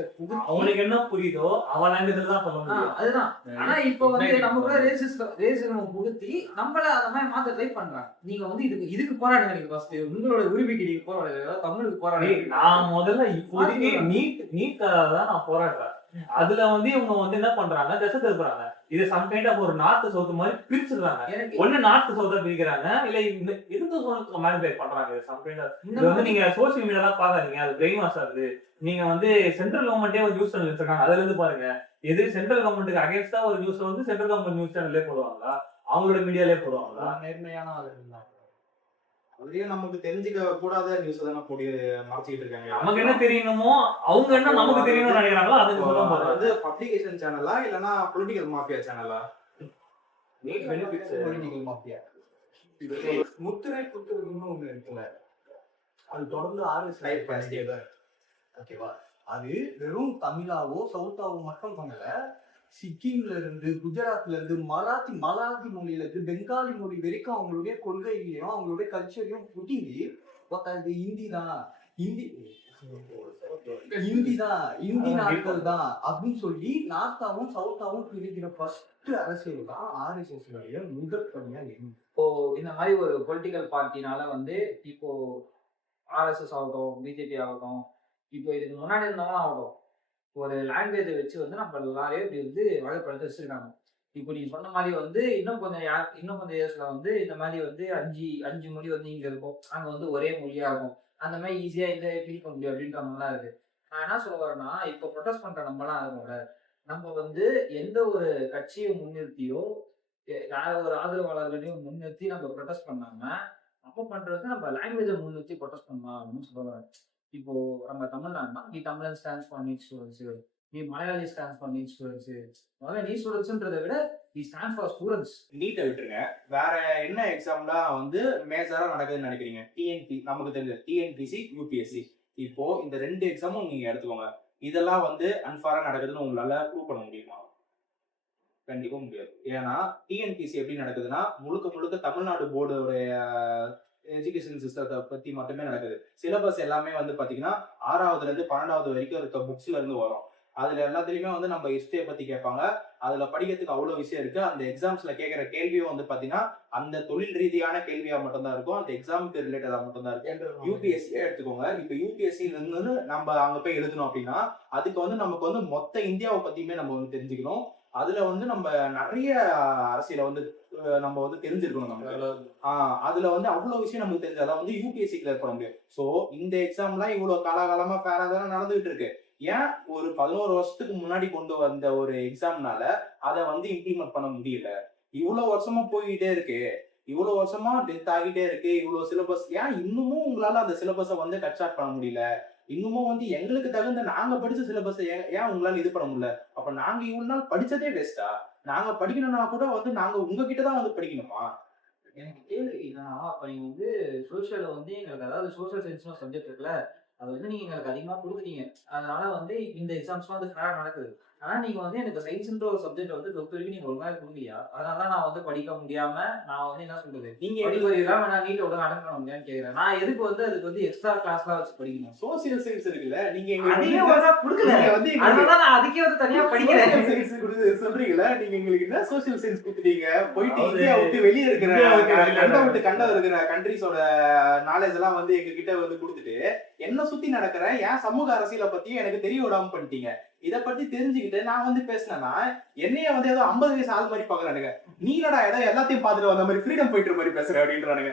அவனுக்கு என்ன புரியுதோ அவன் தான் சொல்ல முடியும். அதுதான். ஆனா இப்போ வந்து நம்ம கூட ரேசிசம் புகுத்தி நம்மள அந்த மாதிரி மாத்த ட்ரை பண்றாங்க. நீங்க வந்து இதுக்கு போராடுங்க, நீங்க ஃபர்ஸ்ட் உங்களோட உரிமைக்கு நீங்க போராடுங்க, தமிழுக்கு போராடுங்க. நான் முதல்ல இப்போதைக்கு நீட்டாக தான் நான் போராடுறேன். அதுல வந்து இவங்க வந்து என்ன பண்றாங்க, திசை திருப்புறாங்க. இது சம் கைண்ட் ஆஃப் ஒரு நார்த் சவுத் மாதிரி பிரிச்சிருக்காங்க. ஒண்ணு நார்த் சவுத்தா பிரிக்கிறாங்க, இல்ல எதுக்கு மேனிபுலேட் பண்றாங்க. சம் கைண்ட் ஆஃப் இது வந்து நீங்க சோசியல் மீடியாலாம் பாக்காதீங்க, அது பிரெயின் வாஷ் ஆகுது. நீங்க வந்து சென்ட்ரல் கவர்மெண்டே ஒரு நியூஸ் சேனல் வச்சிருக்காங்க, அதுல இருந்து பாருங்க. எது சென்ட்ரல் கவர்மெண்ட்டுக்கு அகேன்ஸ்டா ஒரு நியூஸ் வந்து சென்ட்ரல் கவர்மெண்ட் நியூஸ் சேனல்லே போடுவாங்களா, அவங்களோட மீடியாலே போடுவாங்களா? நேர்மையான ஆள் இருந்தாங்க. அதுலயும் நமக்கு தெரிஞ்சுக்க கூடாத நியூஸ் தானே போடி மறைச்சிக்கிட்டு இருக்காங்க. நமக்கு என்ன தெரியணுமோ அவங்க என்ன நமக்கு தெரியணும்னு நினைக்கிறாங்களோ அது சொல்ல அது போறாங்க. வந்து பப்ளிகேஷன் சேனலா இல்லனா பொலிட்டிக்கல் மாஃபியா சேனலா? NEET benefits political mafia. முத்திரை குத்துறதுன்னு ஒண்ணு இருக்குல்ல, அது தொடர்ந்து RSS ஓகேவா? அது வெறும் தமிழாவோ சவுத்தாவோ மட்டும் பண்ணல, சிக்கிம்ல இருந்து குஜராத்ல இருந்து மராத்தி மொழியில இருந்து பெங்காலி மொழி வரைக்கும் அவங்களுடைய கொள்கைகளையும் அவங்களுடைய கல்ச்சரையும் புடிங்கி இது ஹிந்தி தான், இந்தி நாட்கள் தான் அப்படின்னு சொல்லி நார்த்தாவும் சவுத்தாவும் பிரிக்கிற ஃபர்ஸ்ட் அரசியல் தான் RSS முதல் பணியா இருக்கு. இப்போ இந்த மாதிரி ஒரு பொலிட்டிக்கல் பார்ட்டினால வந்து இப்போ RSS ஆகட்டும், பிஜேபி ஆகட்டும், இப்போ இதுக்கு முன்னாடி இருந்தவங்களும் ஆகட்டும், ஒரு லாங்குவேஜை வச்சு வந்து நம்ம எல்லாரையும் இப்படி வந்து வகைப்படுத்த வச்சிருக்காங்க. இப்போ நீங்க சொன்ன மாதிரி வந்து இன்னும் கொஞ்சம் இயர்ஸ்ல வந்து இந்த மாதிரி வந்து அஞ்சு மொழி வந்து இங்க இருக்கும், அங்க வந்து ஒரே மொழியா இருக்கும், அந்த மாதிரி ஈஸியா இந்த ஃபீல் பண்ண முடியும் அப்படின்ற மாதிரிலாம் இருக்கு. நான் என்ன சொல்ல வரேன்னா, இப்போ ப்ரொடெஸ்ட் பண்ற நம்மலாம் இருக்கோம்ல, நம்ம வந்து எந்த ஒரு கட்சியை முன்னிறுத்தியோ யார ஒரு ஆதரவாளர்களையும் முன்னிறுத்தி நம்ம ப்ரொடெஸ்ட் பண்ணாம நம்ம பண்றது நம்ம லாங்குவேஜை முன்னிறுத்தி ப்ரொடெஸ்ட் பண்ணலாம் அப்படின்னு சொல்லுவாங்க. இப்போ நம்ம தமிழ்நாடுனா நீ தமிழன் ஸ்டாண்ட்ஸ் ஃபார் நீட் ஸ்டூடெண்ட்ஸ், நீ Malayali stands for NEET students, முதல்ல நீட் ஸ்டூடெண்ட்ஸ்ன்றதை விட நீ ஸ்டாண்ட் ஃபார் ஸ்டூடெண்ட்ஸ். நீட்டை விட்டுருங்க, வேற என்ன எக்ஸாம்லாம் வந்து மேஜரா நடக்குதுன்னு நினைக்கிறீங்க? நமக்கு தெரிஞ்ச TNPC, UPSC, இப்போ இந்த 2 எக்ஸாமும் நீங்க எடுத்துக்கோங்க. இதெல்லாம் வந்து அன்ஃபாரா நடக்குதுன்னு உங்களால ப்ரூவ் பண்ண முடியுமா? கண்டிப்பா முடியாது. ஏன்னா TNPC எப்படி நடக்குதுன்னா முழுக்க தமிழ்நாடு போர்டுடைய எஜுகேஷன் சிஸ்டத்தை பத்தி மட்டுமே நடக்குது. சிலபஸ் எல்லாமே வந்து பாத்தீங்கன்னா 6ஆவதுல இருந்து 12ஆவது வரைக்கும் இருக்க புக்ஸ்ல இருந்து வரும். அதுல எல்லாத்துலயுமே வந்து நம்ம ஹிஸ்டரியை பத்தி கேட்பாங்க. அதுல படிக்கிறதுக்கு அவ்வளவு விஷயம் இருக்கு. அந்த எக்ஸாம்ஸ்ல கேட்கிற கேள்வியும் வந்து பாத்தீங்கன்னா அந்த தொழில் ரீதியான கேள்வியா மட்டும்தான் இருக்கும், அந்த எக்ஸாமுக்கு ரிலேட்டடா மட்டும்தான் இருக்கும். UPSC எடுத்துக்கோங்க. இப்ப UPSC இருந்து நம்ம அங்க போய் எழுதணும் அப்படின்னா அதுக்கு வந்து நமக்கு வந்து மொத்த இந்தியாவை பத்தியுமே நம்ம வந்து தெரிஞ்சுக்கணும். அதுல வந்து நம்ம நிறைய அரசியலை வந்து நம்ம வந்து தெரிஞ்சிருக்கணும். நம்ம அதுல வந்து அவ்வளவு விஷயம் நமக்கு தெரிஞ்சாதான் வந்து UPSC கிளியர் பண்ண முடியும். சோ இந்த எக்ஸாம்லாம் இவ்வளவு காலகாலமா ஃபேரா தானே நடந்துகிட்டு இருக்கு. ஏன் ஒரு 11 வருஷத்துக்கு முன்னாடி கொண்டு வந்த ஒரு எக்ஸாம்னால அதை வந்து இம்ப்ளிமெண்ட் பண்ண முடியல? இவ்வளவு வருஷமா போயிட்டே இருக்கு, இவ்வளவு வருஷமா டெத் ஆகிட்டே இருக்கு, இவ்வளவு சிலபஸ், ஏன் இன்னமும் உங்களால அந்த சிலபஸை வந்து கட் ஷார்ட் பண்ண முடியல? இன்னமும் வந்து எங்களுக்கு தகுந்த நாங்க படிச்ச சிலபஸ் ஏன் உங்களால இது பண்ண முடியல? அப்ப நாங்க இவ்வளவு நாள் படிச்சதே வேஸ்டா? நாங்க படிக்கணும்னா கூட வந்து நாங்க உங்ககிட்டதான் வந்து படிக்கணுமா? எனக்கு கேள்வி என்னன்னா, அப்ப நீங்க வந்து சோசியல்ல வந்து எங்களுக்கு, அதாவது சோசியல் சயின்ஸ்னு சப்ஜெக்ட் இருக்குல்ல, அது வந்து நீங்க எங்களுக்கு அதிகமா கொடுக்குறீங்க, அதனால வந்து இந்த எக்ஸாம்ஸ்லாம் வந்து ஃபேரா நடக்குது. ஆனா நீங்க வந்து எனக்கு சயின்ஸ்ன்ற ஒரு சப்ஜெக்ட் வந்து 12th வரைக்கும் நீங்க ஒழுங்கா கொடுக்கலையா? அதனால நான் வந்து படிக்க முடியாம நான் வந்து என்ன சொல்றது, நீங்க படிக்கிறீங்களா நான் நீட் ஒழுங்கா அட்டன் பண்ண முடியான்னு கேக்குறேன். நான் எதுக்கு வந்து அதுக்கு வந்து எக்ஸ்ட்ரா கிளாஸ்லாம் வச்சு படிக்கணும்? சோசியல் சயின்ஸ் இருக்குல்ல, நீங்க அதையே ஒழுங்கா கொடுக்கல, அதனால நான் அதுக்கே வந்து தனியா படிக்கிறேன். சொல்றீங்களா? நீங்க எங்களுக்கு என்ன சோசியல் சயின்ஸ் கொடுத்துட்டீங்க? போயிட்டு இந்தியா விட்டு வெளியே இருக்கிற கண்டம் இருக்கிற கண்ட்ரிஸோட நாலேஜ் எல்லாம் வந்து எங்க கிட்ட வந்து கொடுத்துட்டு என்ன சுத்தி நடக்கிற என் சமூக அரசியலை பத்தி எனக்கு தெரிய விடாம பண்ணிட்டீங்க. இத பத்தி தெரிஞ்சுக்கிட்டு நான் வந்து பேசினேன்னா என்னைய வந்து ஏதோ 50 வயசு ஆள் மாதிரி பாக்குறானுங்க. நீ என்னடா ஏதோ எல்லாத்தையும் பாத்துட்டு வந்த மாதிரி ஃப்ரீடம் ஃபைட்டர் மாதிரி பேசுற அப்படின்றானுங்க.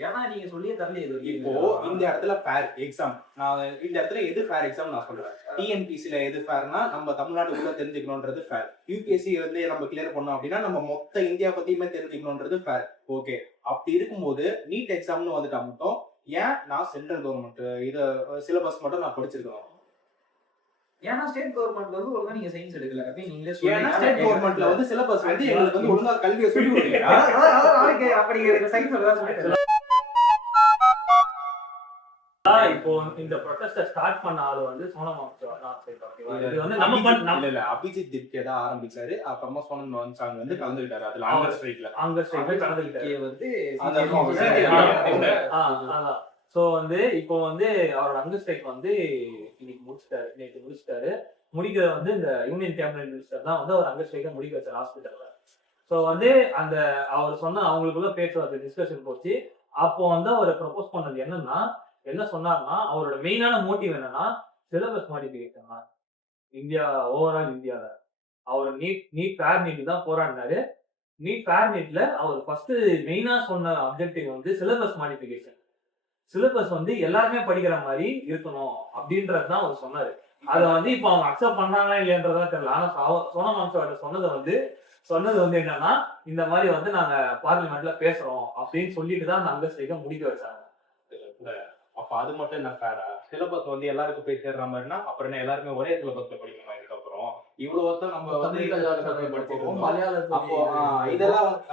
ஏன்னா நீங்க சொல்லியே தரல. இப்போ இந்த இடத்துல ஃபேர் எக்ஸாம், நான் இந்த இடத்துல எது ஃபேர் எக்ஸாம் நான் சொல்றேன். TNPCல எது ஃபேர்னா நம்ம தமிழ்நாட்டுக்குள்ள தெரிஞ்சுக்கணும்ன்றது ஃபேர். UPSC வந்து நம்ம கிளியர் பண்ணோம் அப்படின்னா நம்ம மொத்த இந்தியா பத்தியுமே தெரிஞ்சுக்கணும்ன்றது ஃபேர். ஓகே, அப்படி இருக்கும்போது நீட் எக்ஸாம்னு வந்துட்டா மட்டும் ஏன் நான் சென்ட்ரல் கவர்மெண்ட் இத சிலபஸ் மட்டும் நான் படிச்சிருக்கணும்? ஏன்னா ஸ்டேட் கவர்மெண்ட் வந்து ஒழுங்கா நீங்க சயின்ஸ் எடுக்கல அப்படி நீங்களே ஏன்னா ஸ்டேட் கவர்மெண்ட்ல வந்து சிலபஸ் வந்து எங்களுக்கு வந்து ஒழுங்கா கல்வியை சொல்லி கொடுக்கல. அப்படி சயின்ஸ் சொல்லி இப்போ இந்த ப்ரொடெஸ்ட ஸ்டார்ட் பண்ண ஆளு வந்து சோனம் அபிஜித் திப்கே தான் ஆரம்பிச்சாரு. அப்புறமா சோனம் வாங்சாங் வந்து கலந்துக்கிட்டாரு. அதுல ஆங்கர் ஸ்ட்ரைக்ல கலந்துக்கிட்டாரு வந்து சோ வந்து இப்போ வந்து அவரோட அங்கர் ஸ்ட்ரைக் வந்து இன்னைக்கு நேற்று முடிச்சிட்டாரு. முடிக்கிறது வந்து இந்த யூனியன் கேபினட் மினிஸ்டர் தான் வந்து அவர் அங்கர் ஸ்ட்ரைக்கை முடிக்க வச்சார் ஹாஸ்பிட்டல்ல. ஸோ வந்து அந்த அவர் சொன்ன அவங்களுக்குள்ள பேச்சுவார்த்தை டிஸ்கஷன் போச்சு. அப்போ வந்து அவர் ப்ரப்போஸ் பண்ணது என்ன சொன்னார்னா, அவரோட மெயினான மோட்டிவ் என்னன்னா சிலபஸ் மாடிஃபிகேஷன் தான். இந்தியா ஓவரால் இந்தியாவில் அவர் நீட் ஃபேர் நீட் தான் போராடினாரு. நீட் ஃபேர் நீட்ல அவர் ஃபர்ஸ்ட் மெயினா சொன்ன அப்ஜெக்டிவ் வந்து சிலபஸ் மாடிஃபிகேஷன். சிலபஸ் வந்து எல்லாருமே படிக்கிற மாதிரி இருக்கணும் அப்படின்றது தான் அவர் சொன்னாரு. அதை வந்து இப்போ அவங்க அக்செப்ட் பண்ணாங்களா இல்லையன்றதா தெரியல. ஆனா சோனம் வாங்சாக் சொன்னதை வந்து சொன்னது வந்து என்னன்னா இந்த மாதிரி வந்து நாங்க பார்லிமெண்ட்ல பேசுறோம் அப்படின்னு சொல்லிட்டு தான் அந்த அங்க ஸ்ட்ரைக்கை முடிக்க வச்சாங்க. அப்ப அது மட்டும் என்ன ஃபேரா? சிலபஸ் வந்து எல்லாருக்கும் போய் சேர்ற மாதிரினா அப்புறம் என்ன எல்லாருமே ஒரே சிலபஸ்ல படிக்கணுமா? இதுக்கப்புறம் இவ்வளவு வருஷம் நம்ம வந்து படிச்சிருக்கோம்.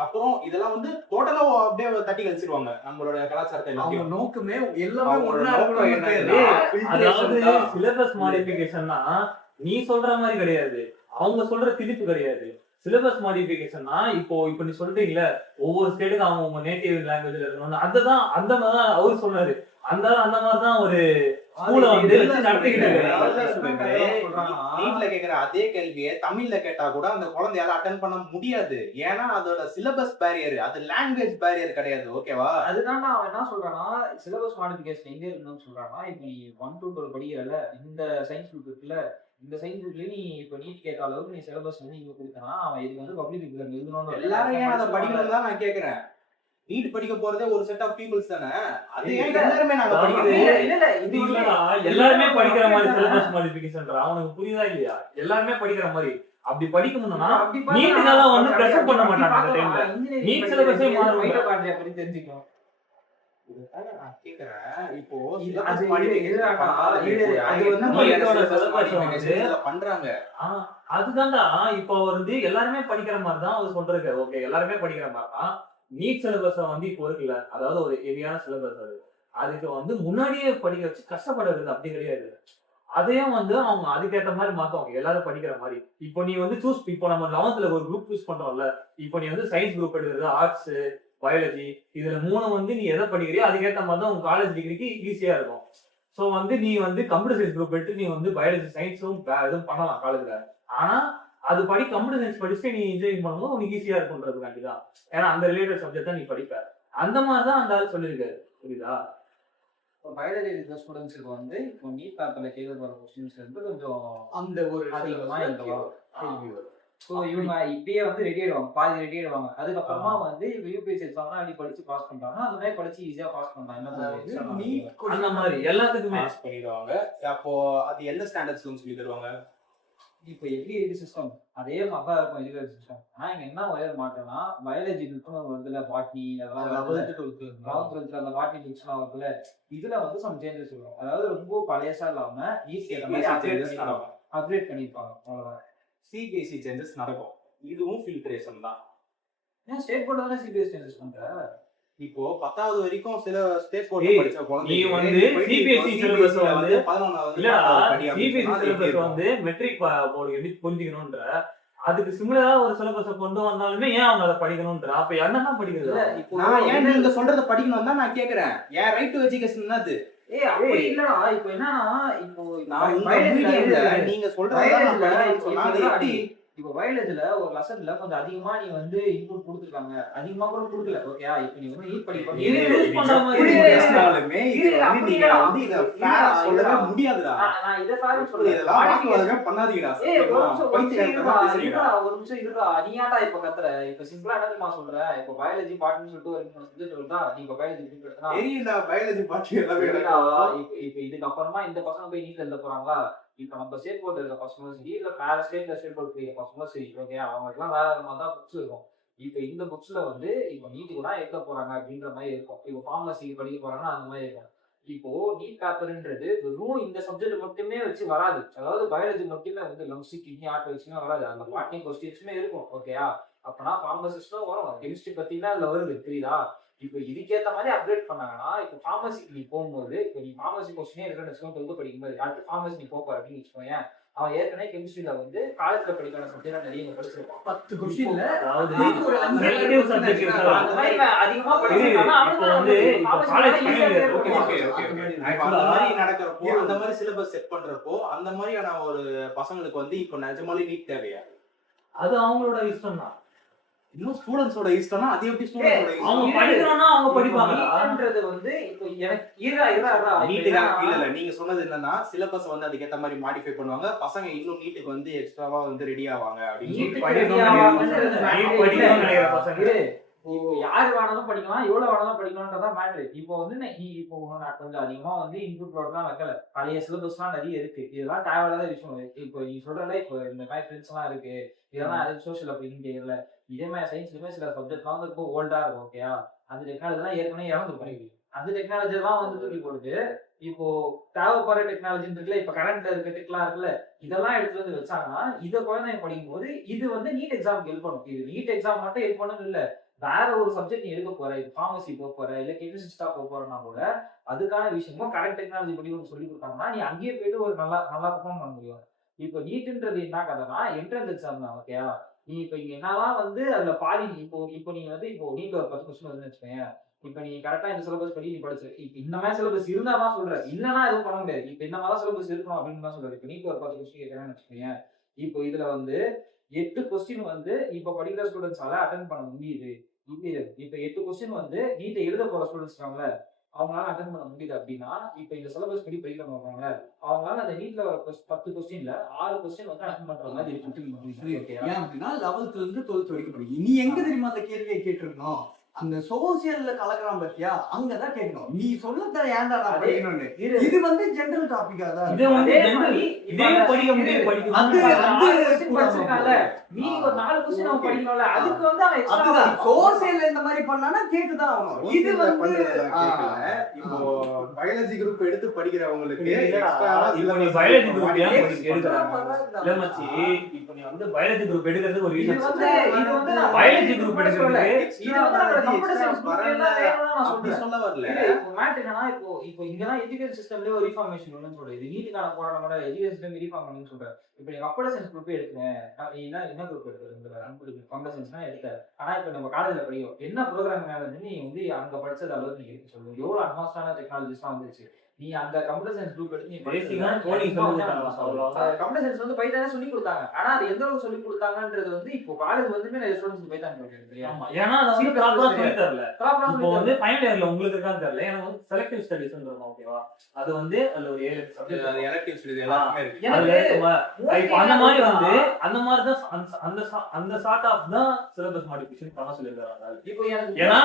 அப்போ இதெல்லாம் வந்து டோட்டலா அப்படியே தட்டி கழிச்சிருவாங்க நம்மளோட கலாச்சாரத்தை அவங்க எல்லாத்தையும். நோக்கமே எல்லாமே அவங்களோட ஒண்ணா நோக்கம் இருக்கணும்னு என்னன்னா, அதாவது filtration தான். சிலபஸ் மாடிஃபிகேஷன்னா நீ சொல்ற மாதிரி கிடையாது, அவங்க சொல்ற திணிப்பு கிடையாது. சிலபஸ் மாடிஃபிகேஷன்னா இப்போ நீ சொல்றீங்கல்ல ஒவ்வொரு ஸ்டேட்டுக்கும் அவங்க நேட்டிவ் லாங்குவேஜ்ல இருக்கணும்னு, அதுதான் அந்த மாதிரி தான் அவரு சொன்னாரு. அந்த மாதிரி தான் ஒரு ஸ்கூலை வந்து வச்சு நடத்திக்கிட்டு நீட்ல கேக்குற அதே கேள்வியை தமிழ்ல கேட்டா கூட அந்த குழந்தையால அட்டென்ட் பண்ண முடியாது. ஏன்னா அதோட சிலபஸ் பேரியர், அது லாங்குவேஜ் பேரியர் கிடையாது. ஓகேவா? அதுதான் அவன் என்ன சொல்றான்னா சிலபஸ் மாடிஃபிகேஷன் எங்க இருக்கணும்னு சொல்றான்னா இப்ப நீ 1 to 12 படிக்கிறல இந்த சயின்ஸ் குரூப் இருக்குல்ல இந்த சயின்ஸ் குரூப்லயே நீ இப்ப நீட் கேட்ட அளவுக்கு நீ சிலபஸ் வந்து இங்க கொடுத்தனா அவன் இதுக்கு வந்து பப்ளிக் எக்ஸாம் எழுதணும்னு எல்லாரும் ஏன் அதை படிக்கணும் தான் நான் கேக்குறேன். நீட் படிக்க போறதே ஒரு செட் ஆஃப் பீப்புள்ஸ் தானே. அது ஏன் எல்லாருமே நாங்க படிக்கணும்? இது இல்லடா, எல்லாருமே படிக்கிற மாதிரி சிலபஸ் மாடிஃபிகேஷன்டா. அவனுக்கு புரியுதா இல்லையா? எல்லாருமே படிக்கிற மாதிரி அப்படி படிக்கணும்னா நீட்டுக்காக ஒண்ணு ப்ரெஷர் பண்ண மாட்டாங்க அந்த டைம்ல. நீட் சிலபஸே மாறும் பத்தி தெரிஞ்சுக்கணும். இதுதாங்க நான் கேக்குறேன். இப்போ அது syllabus modification அது வந்து பண்றாங்க. அதுதான்டா இப்போ அவர் வந்து எல்லாருமே படிக்கிற மாதிரி தான் அவர் சொல்றது. ஓகே, எல்லாருமே படிக்கிற மாதிரி தான். நீட் சிலபஸ் வந்து இப்போ இருக்குல்ல, அதாவது ஒரு ஹெவியான சிலபஸ் அதுக்கு வந்து முன்னாடியே படிக்க வச்சு கஷ்டப்படுறது அப்படி கிடையாது. அதையும் வந்து அவங்க அதுக்கேற்ற மாதிரி மாத்துவாங்க, எல்லாரும் படிக்கிற மாதிரி. இப்போ நீ வந்து இப்போ நம்ம 11th ஒரு குரூப் சூஸ் பண்றோம்ல, இப்போ நீ வந்து சயின்ஸ் குரூப் எடுக்கிறது, ஆர்ட்ஸ், பயாலஜி, இதுல 3 வந்து நீ எதை படிக்கிறியோ அதுக்கேற்ற மாதிரி தான் உங்க காலேஜ் டிகிரிக்கு ஈஸியா இருக்கும். ஸோ வந்து நீ வந்து கம்ப்யூட்டர் சயின்ஸ் குரூப் எடுத்து நீ வந்து பயாலஜி சயின்ஸும் இதுவும் பண்ணலாம் காலேஜ்ல. ஆனா அது கம்ப்யூட்டர் சயின்ஸ் படிச்சுட்டு நீ இன்ஜினியரிங் பண்ணும்போது உனக்கு ஈஸியா இருக்கும்ன்றதுக்காண்டி தான். ஏன்னா அந்த ரிலேட்டட் சப்ஜெக்ட் தான் நீ படிப்ப. அந்த மாதிரி தான் அந்த ஆள் சொல்லியிருக்காரு. புரியுதா? பயாலஜி இருக்கிற ஸ்டூடெண்ட்ஸுக்கு வந்து இப்போ நீட் பேப்பர்ல கேட்க போற கொஸ்டின்ஸ் வந்து கொஞ்சம் அந்த ஒரு அதிகமா இங்க வரும். கேள்வி வரும். ஸோ இவங்க இப்பயே வந்து ரெடி ஆயிடுவாங்க, பாதி ரெடி ஆயிடுவாங்க. அதுக்கப்புறமா வந்து இப்போ யூபிஎஸ்சி எக்ஸாம்லாம் அப்படி படிச்சு பாஸ் பண்றாங்க, அந்த மாதிரி படிச்சு ஈஸியா பாஸ் பண்ணலாம். என்ன நீட் அந்த மாதிரி எல்லாத்துக்குமே பாஸ் பண்ணிடுவாங்க. அப்போ அது எந்த ஸ்டாண்டர்ட்ஸ்ல சொல்லி தருவாங்க? இப்போ எப்படி இருக்கு சிஸ்டம் அதே மாதிரி தான் இருக்கும் எஜுகேஷன் சிஸ்டம். ஆனா இங்க என்ன ஒயர் மாட்டோம்னா பயாலஜி வருதுல, பாட்னி அதெல்லாம் 11th 12th அந்த பாட்னி புக்ஸ்லாம் வருதுல, இதுல வந்து சம் சேஞ்சஸ் வரும். அதாவது ரொம்ப பழையசா இல்லாம அப்டேட் பண்ணிருப்பாங்க. அவ்வளவுதான். சிபிஎஸ்சி சேஞ்சஸ் நடக்கும். இதுவும் ஃபில்ட்ரேஷன் தான். ஏன் ஸ்டேட் போர்டு தானே சிபிஎஸ் சேஞ்சஸ் பண்ற? இப்போ 10வது வரைக்கும் சில ஸ்டேட் போர்டு படிச்ச நீ குழந்தைங்க வந்து சிபிஎஸ்சி சிலபஸ் வந்து 11வது இல்லடா, சிபிஎஸ்சி சிலபஸ் வந்து மெட்ரிக் போர்டு எப்படி புரிஞ்சுக்கணும்ன்ற அதுக்கு சிமிலரா ஒரு சிலபஸை கொண்டு வந்தாலுமே ஏன் அவங்க அதை படிக்கணும்ன்ற? அப்ப என்னதான் படிக்கிறது? இப்போ நான் ஏன் நீங்க சொல்றத படிக்கணும் தான் நான் கேக்குறேன். ஏன் ரைட் டு எஜுகேஷன் அது? அப்படி இல்லடா. இப்போ என்னன்னா இப்போ நான் உங்க மீடியம்ல நீங்க சொல்றத நான் படிக்கணும்னு சொன்னா அது எப்படி? இப்போ பயாலஜில ஒரு லெசன்ல கொஞ்சம் அதிகமா நீ வந்து இன்புட் கொடுத்துருக்காங்க, அதிகமா கூட கொடுக்கல. ஓகே, இப்போ நீ வந்து நீட் படிக்க இது யூஸ் பண்ற மாதிரி பேசினாலுமே இது வந்து நீங்க வந்து இத ஃபேரா சொல்லவே முடியாதுடா. நான் இத ஃபேரா இதெல்லாம் சொல்றேன். வாக்குவாதமே பண்ணாதீங்கடா. ஒரு நிமிஷம் இருடா. நீ ஏன்டா இப்ப கத்துற? இப்ப சிம்பிளா என்ன தெரியுமா சொல்ற? இப்போ பயாலஜி பாட்டுன்னு சொல்லிட்டு ஒரு சப்ஜெக்ட் சொல்றா, நீ இப்ப பயாலஜி எடுத்தா தெரியும்டா, பயாலஜி பாட்டு எல்லாமே இப்ப இதுக்கு அப்புறமா இந்த பசங்க போய் நீட்ல எழுத போறாங்களா? இப்ப நம்ம ஸ்டேட் போர்டு இருக்க பசங்களும் சரி, இல்ல வேற ஸ்டேட் போர்டு இருக்க பசங்களும் சரி, ஓகே, அவங்களுக்கு எல்லாம் வேற மாதிரி தான் புக்ஸ் இருக்கும். இப்ப இந்த புக்ஸ்ல வந்து இப்ப நீட்டுக்கு தான் எழுத போறாங்க அப்படின்ற மாதிரி இருக்கும். இப்போ ஃபார்மசிக்கு படிக்க போறாங்கன்னா அந்த மாதிரி இருக்கும். இப்போ நீட் பேப்பர்ன்றது வெறும் இந்த சப்ஜெக்ட் மட்டுமே வச்சு வராது. அதாவது பயாலஜி மட்டுமே வந்து லங்ஸ், கிட்னி, ஹார்ட் வச்சுமே வராது. அந்த பாட்னி கொஸ்டின்ஸுமே இருக்கும். ஓகேயா? அப்பனா ஃபார்மசிஸ்டும் வரும். கெமிஸ்ட்ரி பத்தினா அதுல வருது. புரியுதா? இப்போ இதுக்கேற்ற மாதிரி அப்டேட் பண்ணாங்கன்னா இப்போ ஃபார்மசிக்கு நீ போகும்போது, இப்போ நீ ஃபார்மசி கொஸ்டினே இருக்கிற 12th படிக்கும்போது அடுத்து ஃபார்மசி நீ போற அப்படின்னு வச்சுக்கோங்க, அவன் ஏற்கனவே கெமிஸ்ட்ரியில வந்து காலேஜ்ல படிக்கிற சப்ஜெக்ட் நிறைய படிச்சிருப்பான். 10 கொஸ்டின்ல அதாவது நெகட்டிவ் சப்ஜெக்ட் அந்த மாதிரி அதிகமா படிச்சிருக்கானா இப்போ வந்து காலேஜ் அந்த மாதிரி நடக்கிறப்போ, அந்த மாதிரி சிலபஸ் செட் பண்றப்போ அந்த மாதிரியான ஒரு பசங்களுக்கு வந்து இப்போ நிஜமாலே நீட் தேவையா? அது அவங்களோட இஷ்டம் தான். இன்னும் ஸ்டூடெண்ட்ஸோட இஷ்டம்னா அது எப்படி ஸ்டூடெண்ட்ஸோட அவங்க இஷ்டம்? படிக்கணும்னா அவங்க படிப்பாங்கன்றது வந்து இப்போ எனக்கு நீட்டுக்கு இல்ல நீங்க சொன்னது என்னன்னா சிலபஸ் வந்து அதுக்கேற்ற மாதிரி மாடிஃபை பண்ணுவாங்க, பசங்க இன்னும் நீட்டுக்கு வந்து எக்ஸ்ட்ராவா வந்து ரெடி ஆவாங்க அப்படின்னு படிக்கணும்னு நினைக்கிற பசங்க இப்போ யாரு வேணாலும் படிக்கலாம், எவ்வளவு வேணாலும் படிக்கலாம்ன்றதான் மேட்ரு. இப்போ வந்து நீ இப்போ நான் கொஞ்சம் அதிகமா வந்து இன்புட் லோட் தான் வைக்கல. பழைய சிலபஸ்லாம் நிறைய இருக்கு. இதெல்லாம் தேவையில்லாத விஷயம். இப்போ நீ சொல்றல இப்போ இந்த மாதிரி ஃப்ரெண்ட்ஸ் எல்லாம் இருக்கு. இதெல்லாம் அது சோசியல் அப்படின்னு தெரியல. இதே மாதிரி சயின்ஸ்லயுமே சில சப்ஜெக்ட்லாம் வந்து இப்போ ஓல்டா இருக்கும். ஓகேயா? அந்த டெக்னாலஜிலாம் ஏற்கனவே இறந்து போயிருக்கு. அந்த டெக்னாலஜி எல்லாம் வந்து தூக்கி போட்டு இப்போ தேவைப்படுற டெக்னாலஜின்னு இருக்குல்ல, இப்ப கரண்ட்ல இருக்க டெக்லாம் இருக்குல்ல, இதெல்லாம் எடுத்து வந்து வச்சாங்கன்னா இதை குழந்தைங்க படிக்கும் போது இது வந்து நீட் எக்ஸாமுக்கு ஹெல்ப் பண்ணும். இது நீட் எக்ஸாம் மட்டும் ஹெல்ப் பண்ணணும் இல்ல, வேற ஒரு சப்ஜெக்ட் நீ எடுக்க போற, இது ஃபார்மசி போக போற, இல்ல கெமிஸ்ட்ரிஸ்டா போக போறனா கூட அதுக்கான விஷயமும் கரண்ட் டெக்னாலஜி படி உங்களுக்கு சொல்லி கொடுத்தாங்கன்னா நீ அங்கேயே போயிட்டு ஒரு நல்லா நல்லா பெர்ஃபார்ம் பண்ண முடியும். இப்போ நீட்ன்றது என்ன கதைனா என்ட்ரன்ஸ் எக்ஸாம் தான். ஓகேயா? நீ இப்போ இங்க என்னதான் வந்து அதுல பாதி இப்போ இப்போ நீங்க வந்து இப்போ நீட்ல ஒரு 10 கொஸ்டின் வந்து வச்சுக்கோங்க. இப்ப நீ கரெக்டா இந்த சிலபஸ் படி நீ படிச்சு இப்ப இந்த மாதிரி சிலபஸ் இருந்தா தான் சொல்ற, இல்லன்னா எதுவும் பண்ண முடியாது. இப்ப இந்த மாதிரி சிலபஸ் இருக்கணும் அப்படின்னு தான் சொல்றாரு. இப்ப நீட் ஒரு 10 கொஸ்டின் கேட்கறேன்னு வச்சுக்கோங்க. இப்போ இதுல வந்து 8 கொஸ்டின் வந்து இப்ப படிக்கிற ஸ்டூடெண்ட்ஸால அட்டன் பண்ண முடியுது. இப்ப 8 கொஸ்டின் வந்து நீட்டை எழுத போற ஸ்டூடெண்ட்ஸ் இருக்காங்கல்ல, அவங்களால அட்டன் பண்ண முடியுது அப்படின்னா இப்ப இந்த சிலபஸ் படி படிக்கிறவங்க இருக்காங்க, அவங்களால அந்த நீட்ல வர 10 கொஸ்டின்ல 6 கொஸ்டின் வந்து அட்டன் பண்ற மாதிரி இருக்கு. ஏன் அப்படின்னா 11th இருந்து 12th வரைக்கும் படிக்கும். நீ எங்க தெரியுமா அந்த கேள்வியை கேட்டிருக்கணும்? அந்த சோசியல்ல கலக்குறான் பாத்தியா, அங்கதான் கேட்கணும். நீ சொல்லத ஏன்டா நான் படிக்கணும்னு. இது வந்து ஜெனரல் டாபிக்கா தான். இது வந்து இதே படிக்க முடியும் படிக்கும். அது படிச்சிருக்கான்ல, நீ ஒரு 4 கொஸ்டின் அவன் படிக்கணும்ல, அதுக்கு வந்து அவன் எக்ஸ்ட்ரா சோசியல்ல இந்த மாதிரி பண்ணானா கேட்டுதான் ஆகணும். இது வந்து இப்போ பயாலஜி குரூப் எடுத்து படிக்கிறவங்களுக்கு இப்போ நீ பயாலஜி குரூப் ஏன் எடுக்கறாங்க? இல்ல மச்சி, இப்போ நீ வந்து பயாலஜி குரூப் எடுக்கிறதுக்கு ஒரு ரீசன் இது வந்து நான் பயாலஜி குரூப் எடுக்கிறதுக்கு இது வந்து நம்ம கம்ப்யூட்டர் சயின்ஸ் குரூப் எல்லாம் வேணும்னு நான் அப்படி சொல்றேன். சொல்ல வரல. இப்போ மேட் என்னன்னா இப்போ இங்கதான் எஜுகேஷன் சிஸ்டம்லயே ஒரு ரிஃபார்மேஷன் ஒன்னு சொல்றேன். இது நீட்டுக்கான போராட்டம் கூட எஜுகேஷன் சிஸ்டம் ரிஃபார்ம் பண்ணணும்னு சொல்றேன். இப்போ நீ கம்ப்யூட்டர் சயின்ஸ் குரூப் எடுக்கிறேன், என்ன குரூப் எடுக்கிறேன்? கம்ப்யூட்டர் சயின்ஸ் தான் எடுத்தேன். ஆனா இப்போ நம்ம காலேஜ்ல படிக்கும் என்ன ப்ரோக்ராம் நீ வந்து அங்க படிச்சது அளவுக்கு நீ எடுக்க சொல்லுங்க. எவ்வளவு அட்வான்ஸ்டான டெக்னாலஜிஸ் எல்லாம் வந்துருச்சு. நீ அங்க கம்ப்யூட்டர் சயின்ஸ் குரூப் எடுத்து நீ பேசிக்கா கோடிங் சொல்லுவாங்க. கம்ப்யூட்டர் சயின்ஸ் வந்து பைத்தானே சொல்லி கொடுத்தாங்க. ஆனா அது எந்த அளவுக்கு சொல்லி கொடுத்தாங்கன்றது வந்து இப்போ காலேஜ் வந்துமே நிறைய ஸ்டூடெண்ட்ஸ் பைத்தான் படிக்கிறது தெரியாது. ஆமா, ஏன்னா அது வந்து ப்ராப்பரா சொல்லி தரல. ப்ராப்பரா இப்போ வந்து ஃபைனல் இயர்ல உங்களுக்கு இருக்கான்னு தெரியல, எனக்கு வந்து செலக்டிவ் ஸ்டடீஸ்ன்றது ஓகேவா, அது வந்து அதுல ஒரு 7 சப்ஜெக்ட் அது எலக்டிவ் ஸ்டடீஸ் எல்லாமே இருக்கு. அதுல இப்போ அந்த மாதிரி வந்து அந்த மாதிரி தான் அந்த சார்ட் ஆஃப் தான் சிலபஸ் மாடிஃபிகேஷன் பண்ண சொல்லிருக்காங்க. இப்போ எனக்கு ஏன்னா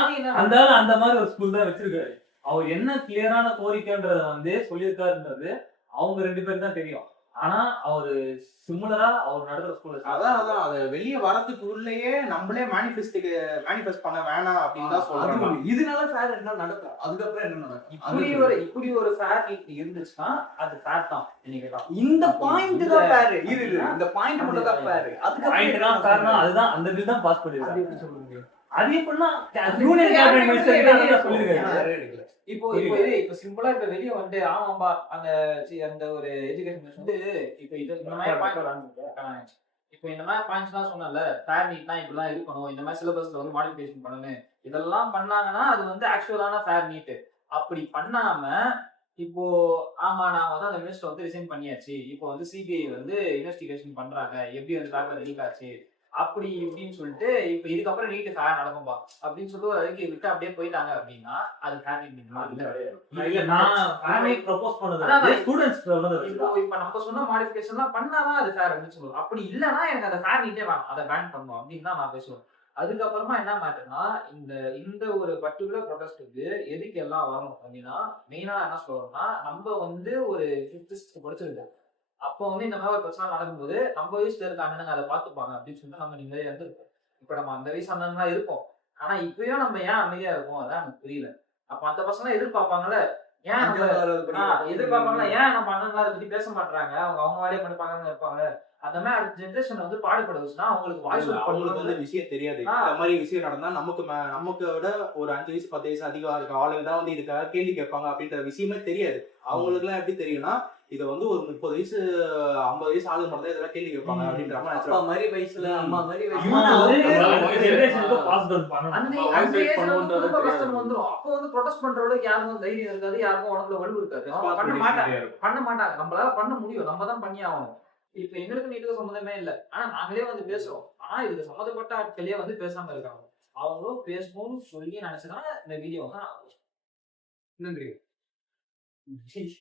அந்த மாதிரி ஒரு ஸ்கூல் தான் வச்சிருக்காரு. அவர் என்ன கிளியரான கோரிக்கைன்றத வந்து சொல்லியிருக்காருன்றது அவங்க 2 பேருக்கு தான் தெரியும். ஆனா அவரு சிமிலரா அவர் நடத்துற ஸ்கூல்ல அதான் அது வெளிய வரதுக்குள்ளேயே நம்மளே மேனிஃபெஸ்ட் பண்ண வேணாம் அப்படின்னு தான் சொல்றாங்க. இதனால ஃபேர் என்ன நடக்கும், அதுக்கப்புறம் என்ன நடக்கும்? இப்படி ஒரு ஃபேர் இருந்துச்சுன்னா அது ஃபேர் தான். இந்த பாயிண்ட் தான் ஃபேர். இந்த பாயிண்ட் மட்டும் தான் ஃபேர். பாயிண்ட் தான் ஃபேர்னா அதுதான் அந்த பில் தான் பாஸ் பண்ணிருக்காங்க. எப்படி சொல்லுங்க? அது எப்படின்னா யூனியன் கேபினட் மினிஸ்டர் சொல்லிருக்காரு. இப்போ சிம்பிளா இப்ப வெளிய வந்து ஆமாம்பா அந்த ஒரு எஜுகேஷன் வந்து இப்போ இந்த மாதிரி பாயிண்ட் இப்போ இந்த மாதிரி பாயிண்ட்ஸ் தான் சொன்னல, ஃபேர் நீட்னா இப்படிலாம் இருக்கணும், இந்த மாதிரி சிலபஸ்ல வந்து மாடிஃபிகேஷன் பண்ணணும், இதெல்லாம் பண்ணாங்கன்னா அது வந்து ஆக்சுவலான ஃபேர் நீட். அப்படி பண்ணாம இப்போ ஆமா நான் வந்து அந்த மினிஸ்டர் வந்து ரிசைன் பண்ணியாச்சு, இப்போ வந்து சிபிஐ வந்து இன்வெஸ்டிகேஷன் பண்றாங்க, எப்படி வந்து பேப்பர் லீக் ஆச்சு அப்படி இப்படின்னு சொல்லிட்டு இப்ப இதுக்கப்புறம் நீட் ஃபேர் நடக்கும்பா அப்படின்னு சொல்லி ஒரு அறிக்கை விட்டு அப்படியே போயிட்டாங்க அப்படின்னா அது ஃபேர் நீட் இல்ல நான் ஃபேர் ப்ரோபோஸ் பண்ணது ஸ்டூடண்ட்ஸ் சொன்னது. இப்ப நம்ம சொன்ன மாடிஃபிகேஷன்லாம் பண்ணாதான் அது ஃபேர் அப்படின்னு சொல்லுவோம். அப்படி இல்லைன்னா எனக்கு அந்த ஃபேர் நீட்டே வேணும், அதை பேன் பண்ணணும் அப்படின்னு தான் நான் பேசுவேன். அதுக்கப்புறமா என்ன மேட்டர்னா இந்த ஒரு பர்டிகுலர் ப்ரொடெஸ்ட்டுக்கு எதுக்கு எல்லாம் வரணும் அப்படின்னா மெயினா என்ன சொல்றோம்னா நம்ம வந்து ஒரு 5th 6th படிச்சிருக்கோம். அப்போ வந்து இந்த மாதிரி ஒரு பிரச்சனை நடக்கும்போது நம்ம வயசுல இருக்க அண்ணனுங்க அதை பார்த்துப்பாங்க அப்படின்னு சொல்லிட்டு நம்ம நிம்மதியா இருந்திருப்போம். இப்ப நம்ம அந்த வயசு அண்ணன் தான் இருப்போம். ஆனா இப்பயும் நம்ம ஏன் அமைதியா இருக்கோம் அதான் எனக்கு புரியல. அப்ப அந்த பசங்க எதிர்பார்ப்பாங்கல்ல, ஏன் எதிர்பார்ப்பாங்களா, ஏன் நம்ம அண்ணன் அதை பத்தி பேச மாட்டாங்க, அவங்க வேலையை பண்ணிப்பாங்கன்னு இருப்பாங்க. அந்த மாதிரி அடுத்த ஜென்ரேஷன் வந்து பாடுபட வச்சுன்னா அவங்களுக்கு வாய்ஸ் அவங்களுக்கு வந்து விஷயம் தெரியாது. இந்த மாதிரி விஷயம் நடந்தா நமக்கு விட ஒரு 5 வயசு 10 வயசு அதிகம் இருக்க ஆளுங்க தான் வந்து இதுக்காக கேள்வி கேட்பாங்க அப்படின்ற விஷயமே தெரியாது. அவங்களுக்கு எல்லாம் எப்படி தெரியும்னா இதை வந்து ஒரு 30 வயசு 50 வயசு ஆளு மட்டும் தான் இதெல்லாம் கேள்வி கேட்பாங்க அப்படின்ற அப்பா மாதிரி வயசுல அம்மா மாதிரி வந்துரும். அப்போ வந்து ப்ரொடெஸ்ட் பண்றவங்களுக்கு யாருக்கும் தைரியம் இருக்காது, யாருக்கும் உடம்புல வலு இருக்காது, பண்ண மாட்டாங்க. நம்மளால பண்ண முடியும், நம்ம தான் பண்ணி ஆகணும். இப்ப எங்களுக்கு நீட்டுக்கு சம்மந்தமே இல்லை, ஆனா நாங்களே வந்து பேசுறோம். ஆனா இதுக்கு சம்மந்தப்பட்ட ஆட்களே வந்து பேசாம இருக்காங்க. அவங்களும் பேசணும்னு சொல்லி நினைச்சுதான் இந்த வீடியோ வந்து நன்றி.